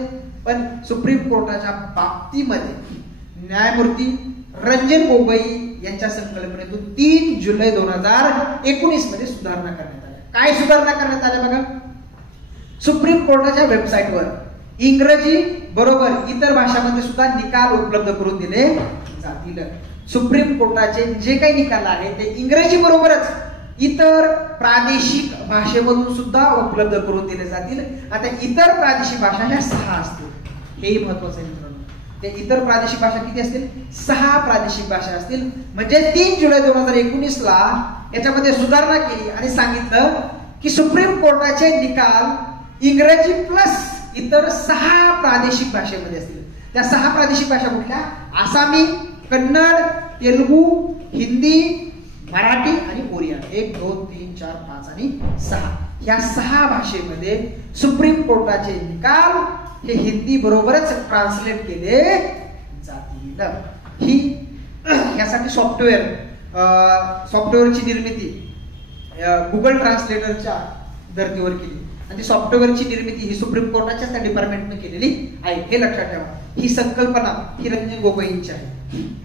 पण सुप्रीम कोर्टाच्या बाबतीमध्ये न्यायमूर्ती रंजन गोगोई यांच्या संकल्पनेतून 3 जुलै 2019 मध्ये सुधारणा करण्यात आल्या. काय सुधारणा करण्यात आल्या बघा. सुप्रीम कोर्टाच्या वेबसाईटवर इंग्रजी बरोबर इतर भाषांमध्ये सुद्धा निकाल उपलब्ध करून दिले जातील. सुप्रीम कोर्टाचे जे काही निकाल आहेत ते इंग्रजी बरोबरच इतर प्रादेशिक भाषेमधून सुद्धा उपलब्ध करून दिले जातील. आता इतर प्रादेशिक भाषा ह्या 6 असतील, हेही महत्वाचं आहे मित्रांनो. ते इतर प्रादेशिक भाषा किती असतील? 6 प्रादेशिक भाषा असतील. म्हणजे 3 जुलै 2019 ला याच्यामध्ये सुधारणा केली आणि सांगितलं की सुप्रीम कोर्टाचे निकाल इंग्रजी प्लस इतर 6 प्रादेशिक भाषेमध्ये असतील. त्या 6 प्रादेशिक भाषा कुठल्या? आसामी, कन्नड, तेलुगू, हिंदी, मराठी आणि ओरिया. 1, 2, 3, 4, 5 आणि 6 या 6 भाषेमध्ये सुप्रीम कोर्टाचे निकाल हे हिंदी बरोबरच ट्रान्सलेट केले जातील. ही यासाठी सॉफ्टवेअरची निर्मिती गुगल ट्रान्सलेटरच्या धर्तीवर केली आणि ती सॉफ्टवेअरची निर्मिती ही सुप्रीम कोर्टाच्याच त्या डिपार्टमेंटने केलेली आहे. हे लक्षात ठेवा. ही संकल्पना ही रंजन गोगोईंची आहे.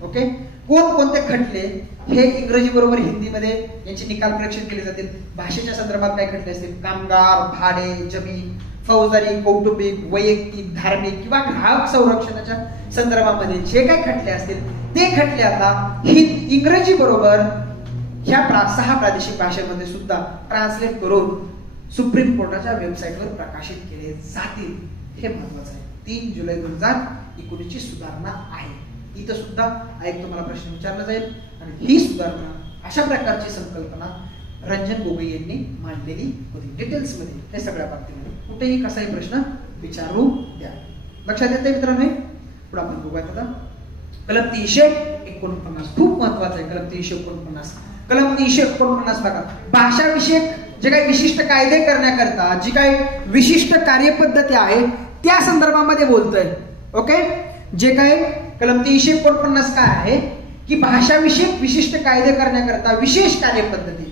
ओके, कोणकोणते खटले हे इंग्रजी बरोबर हिंदीमध्ये यांचे निकाल परीक्षण केले जातील. भाषेच्या संदर्भात काय खटले असतील? कामगार, भाडे, जमीन, फौजदारी, कौटुंबिक, वैयक्तिक, धार्मिक किंवा ग्राहक संरक्षणाच्या संदर्भामध्ये जे काही खटले असतील ते खटले आता इंग्रजी बरोबर ह्या 6 प्रादेशिक भाषेमध्ये सुद्धा ट्रान्सलेट करून सुप्रीम कोर्टाच्या वेबसाईटवर प्रकाशित केले जातील. हे महत्वाचं आहे. 3 जुलै 2019 ची सुधारणा आहे. इथं सुद्धा एक तुम्हाला प्रश्न विचारला जाईल आणि ही सुधारणा अशा प्रकारची संकल्पना रंजन गोगोई यांनी मांडलेली होती डिटेल्स मध्ये, हे सगळ्या बाबतीमध्ये कुठेही कसाही प्रश्न विचारू द्या. लक्षात येते मित्रांनो. पुढे आपण बघूयात आता कलम 349. खूप महत्वाचं आहे कलम 349. कलम 349 बघा, भाषा विषयक जे काही विशिष्ट कायदे करण्याकरता जी काही विशिष्ट कार्यपद्धती आहे त्या संदर्भामध्ये बोलतोय. ओके, जे काही कलम 349 काय आहे की भाषाविषयक विशिष्ट कायदे करण्याकरता विशेष कार्यपद्धती,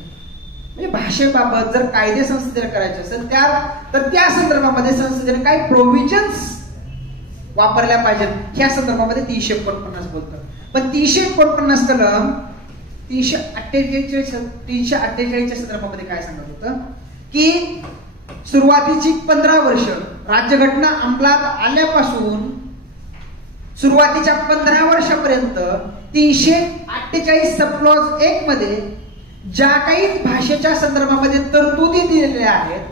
म्हणजे भाषेबाबत जर कायदे संसदेने करायचे असेल तर त्या संदर्भामध्ये संसदेने काही प्रोव्हिजन्स वापरल्या पाहिजेत या संदर्भामध्ये 349 बोलतं. पण 349 कलम 348च्या संदर्भामध्ये काय सांगत होतं की सुरुवातीची 15 वर्ष राज्यघटना अंमलात आल्यापासून सुरुवातीच्या 15 वर्षापर्यंत 348 सब क्लॉज 1 मध्ये ज्या काही भाषेच्या संदर्भामध्ये तरतुदी दिलेल्या आहेत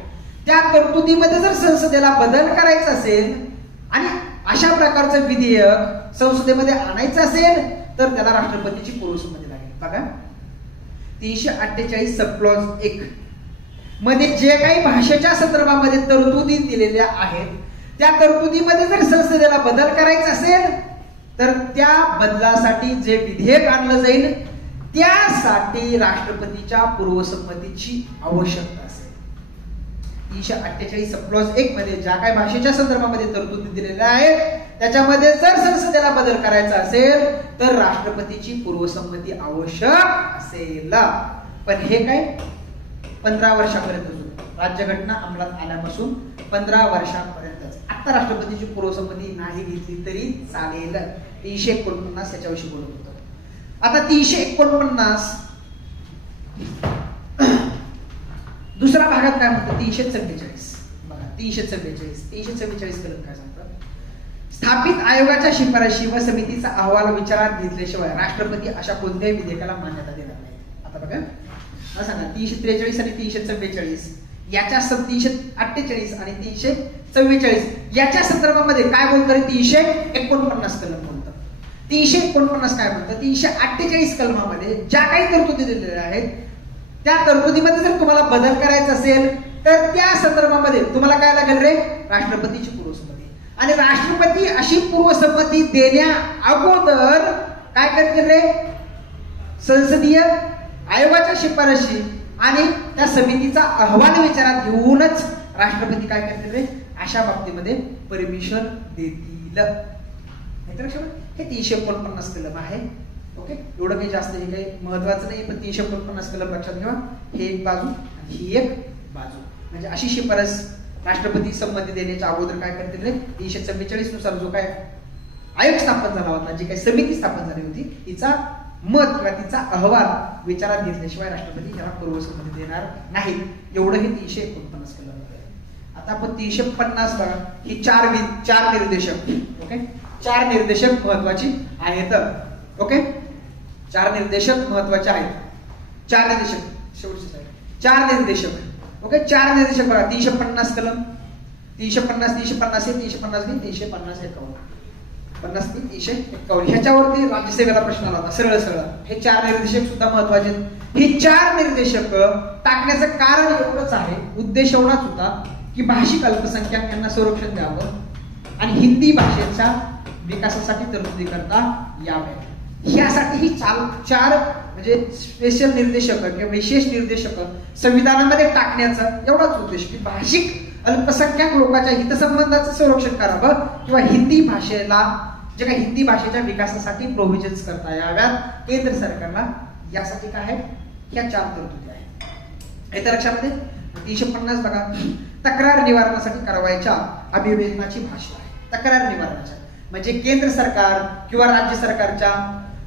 त्या तरतुदीमध्ये जर संसदेला बदल करायचा असेल आणि अशा प्रकारचं विधेयक संसदेमध्ये आणायचं असेल तर त्याला राष्ट्रपतीची पूर्वसंमती लागेल. बघा 348 सब क्लॉज 1 मध्ये जे काही भाषेच्या संदर्भामध्ये तरतुदी दिलेल्या आहेत त्या तरतुदीमध्ये जर संसदेला बदल करायचा असेल तर त्या बदलासाठी जे विधेयक आणलं जाईल त्यासाठी राष्ट्रपतीच्या पूर्वसंमतीची आवश्यकता असेल. 348 सब क्लॉज 1 मध्ये ज्या काही भाषेच्या संदर्भामध्ये तरतुदी दिलेल्या आहेत त्याच्यामध्ये जर संसदेला बदल करायचा असेल तर राष्ट्रपतीची पूर्वसंमती आवश्यक असेल. पण हे काय 15 वर्षापर्यंत राज्यघटना अंमलात आल्यापासून 15 वर्षांपर्यंतच. आता राष्ट्रपतीची पूर्वसंमती नाही घेतली तरी चालेल. 349 याच्याविषयी बोलत होतो. आता 349 दुसऱ्या भागात काय म्हणतं 344. बघा 344 कलम काय सांगतात, स्थापित आयोगाच्या शिफारशी व समितीचा अहवाल विचारात घेतल्याशिवाय राष्ट्रपती अशा कोणत्याही विधेयकाला मान्यता देणार नाही. आता बघा मला सांगा 343 आणि 344 याच्या 348 आणि 344 याच्या संदर्भामध्ये काय बोलतं 349 कलम बोलतं. 349 काय म्हणतं 348 कलमामध्ये ज्या काही तरतुदी दिलेल्या आहेत त्या तरतुदीमध्ये जर तुम्हाला बदल करायचा असेल तर त्या संदर्भामध्ये तुम्हाला काय लागेल रे राष्ट्रपतीची पूर्वसंमती. आणि राष्ट्रपती अशी पूर्वसंमती देण्या अगोदर काय करतील रे संसदीय आयोगाच्या शिफारशी आणि त्या समितीचा अहवाल विचारात घेऊनच राष्ट्रपती काय करतील रे अशा बाबतीमध्ये परमिशन देतील. हे 349 कलम आहे. ओके, एवढं काही जास्त हे काही महत्वाचं नाही पण 349 कलम लक्षात ठेवा. हे एक बाजू आणि ही एक बाजू, म्हणजे अशी शिफारस राष्ट्रपती संमती देण्याच्या अगोदर काय करतील रे 344 नुसार जो काय आयोग स्थापन झाला होता, जी काही समिती स्थापन झाली होती तिचा मत किंवा तिचा अहवाल विचारात घेतल्याशिवाय राष्ट्रपती याला पूर्वसंमती देणार नाही. एवढं हे 349 कलम आहे. आता आपण 350 बघा, ही चार निर्देशक. ओके, 4 निर्देशक महत्वाची आहेत. ओके, 4 निर्देशक महत्वाचे आहेत. 4 निर्देशक शेवटचे 4 निर्देशक. ओके, 4 निर्देशक बघा 350 कलम 350 350 350 351 ह्याच्यावरती राज्यसेवेला प्रश्न आला होता सरळ. हे 4 निर्देशक सुद्धा महत्वाचे आहेत. हे 4 निर्देशक टाकण्याचं कारण एवढंच आहे, उद्देश एवढाच होता की भाषिक अल्पसंख्याकांना संरक्षण द्यावं आणि हिंदी भाषेच्या विकासासाठी तरतुदी करता याव्या. यासाठी ही 4 म्हणजे स्पेशल निर्देशक किंवा विशेष निर्देशक संविधानामध्ये टाकण्याचा एवढाच उद्देश की भाषिक अल्पसंख्याक लोकांच्या हितसंबंधाचं संरक्षण करावं किंवा हिंदी भाषेला जे काही हिंदी भाषेच्या विकासासाठी प्रोव्हिजन्स करता याव्यात केंद्र सरकारला. यासाठी काय आहे ह्या 4 तरतुदी आहेत. हे तर लक्षामध्ये 350 बघा, तक्रार निवारणासाठी कारवाईच्या अभिवेदनाची भाषा आहे. तक्रार निवारणाच्या म्हणजे केंद्र सरकार किंवा राज्य सरकारच्या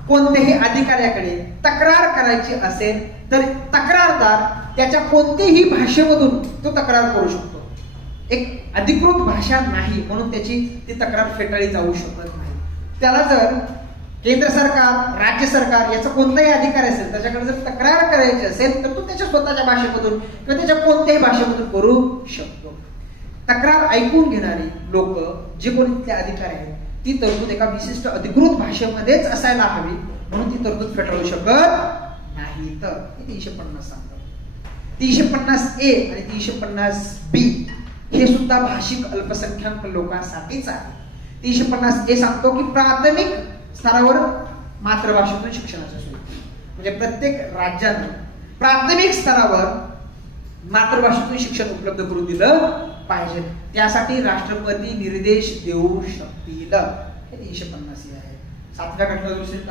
कोणत्याही अधिकाऱ्याकडे तक्रार करायची असेल तर तक्रारदार त्याच्या कोणत्याही भाषेमधून तो तक्रार करू शकतो. एक अधिकृत भाषा नाही म्हणून त्याची ती तक्रार फेटाळली जाऊ शकत नाही. त्याला जर केंद्र सरकार राज्य सरकार याचा कोणताही अधिकारी असेल त्याच्याकडे जर तक्रार करायची असेल तर तो त्याच्या स्वतःच्या भाषेमधून किंवा त्याच्या कोणत्याही भाषेमधून करू शकतो. तक्रार ऐकून घेणारी लोक जे कोणी तिथले अधिकारी आहेत ती तरतूद एका विशिष्ट अधिकृत भाषेमध्येच असायला हवी म्हणून ती तरतूद फेटाळू शकत नाही. तर 350 सांगतात. 350A आणि 350B हे सुद्धा भाषिक अल्पसंख्याक लोकांसाठीच आहे. 350A सांगतो की प्राथमिक स्तरावर मातृभाषेतून शिक्षणाची सोय, म्हणजे प्रत्येक राज्याने प्राथमिक स्तरावर मातृभाषेतून शिक्षण उपलब्ध करून दिलं पाहिजे. त्यासाठी राष्ट्रपती निर्देश देऊ शकतील. हे 350A आहे. 7व्या घटनादुरुस्तीत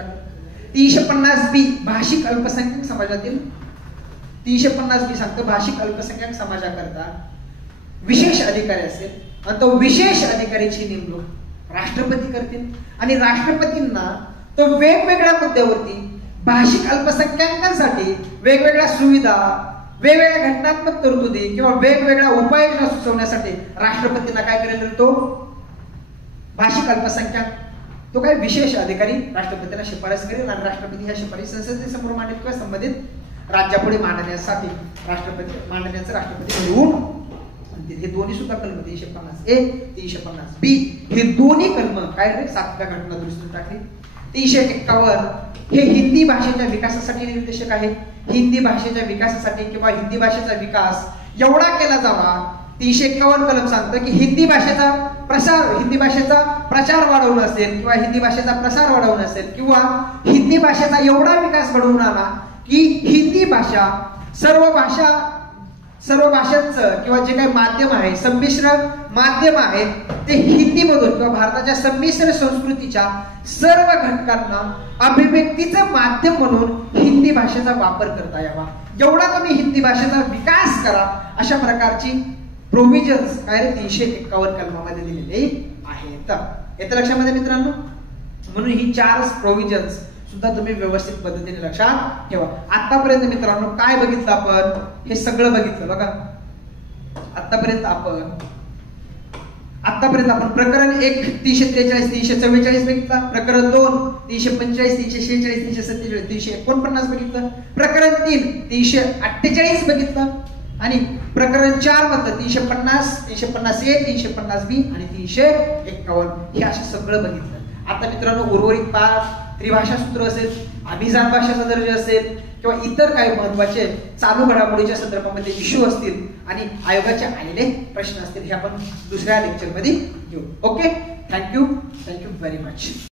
350B भाषिक अल्पसंख्याक समाजातील 350B सांगतो भाषिक अल्पसंख्याक समाजाकरता विशेष अधिकारी असेल आणि तो विशेष अधिकारीची नेमणूक राष्ट्रपती करतील आणि राष्ट्रपतींना तो वेगवेगळ्या मुद्द्यावरती भाषिक अल्पसंख्याकांसाठी वेगवेगळ्या सुविधा, वेगवेगळ्या घटनात्मक तरतुदी किंवा वेगवेगळ्या उपाययोजना सुचवण्यासाठी राष्ट्रपतींना काय करेल, तो भाषिक अल्पसंख्याक तो काय विशेष अधिकारी राष्ट्रपतीला शिफारस करेल आणि राष्ट्रपती ह्या शिफारस संसदेसमोर मांडेल किंवा संबंधित राज्यापुढे मांडण्यासाठी मांडण्याचं राष्ट्रपती घेऊन. हे दोन्ही सुद्धा कलम 350A 350B हे दोन्ही कलम काय रे 7व्या घटनादुरुस्तीत टाकले. 351 हे हिंदी भाषेच्या विकासासाठी निर्देशक आहे. हिंदी भाषेच्या विकासासाठी किंवा हिंदी भाषेचा विकास एवढा केला जावा. 351 कलम सांगतं की हिंदी भाषेचा प्रचार वाढवणं असेल किंवा हिंदी भाषेचा प्रसार वाढवणं असेल किंवा हिंदी भाषेचा एवढा विकास घडवून आणा की हिंदी भाषा सर्व भाषांचं किंवा जे काही माध्यम आहे, संमिश्र माध्यम आहे, ते हिंदी मधून किंवा भारताच्या संमिश्र संस्कृतीच्या सर्व घटकांना अभिव्यक्तीचं माध्यम म्हणून हिंदी भाषेचा वापर करता यावा. एवढा तुम्ही हिंदी भाषेचा विकास करा अशा प्रकारची प्रोव्हिजन्स काय रे 351 कलमामध्ये दिलेले आहेत. येत्या लक्षामध्ये मित्रांनो, म्हणून ही 4 प्रोव्हिजन्स सुद्धा तुम्ही व्यवस्थित पद्धतीने लक्षात ठेवा. आतापर्यंत मित्रांनो काय बघितलं आपण, हे सगळं बघितलं बघा. आतापर्यंत आपण प्रकरण 1 343 344 बघितला, प्रकरण 2 345 346 347 349 बघितलं, प्रकरण 3 348 बघितलं आणि प्रकरण 4 मधलं 350 350A 350B आणि 351 हे असं सगळं बघितलं. आता मित्रांनो उर्वरित पाठ त्रिभाषा सूत्र असेल, अभिजात भाषेचा दर्जा असेल किंवा इतर काही महत्वाचे चालू घडामोडीच्या संदर्भामध्ये इश्यू असतील आणि आयोगाचे आलेले प्रश्न असतील हे आपण दुसऱ्या लेक्चरमध्ये घेऊ. Okay, thank you very much.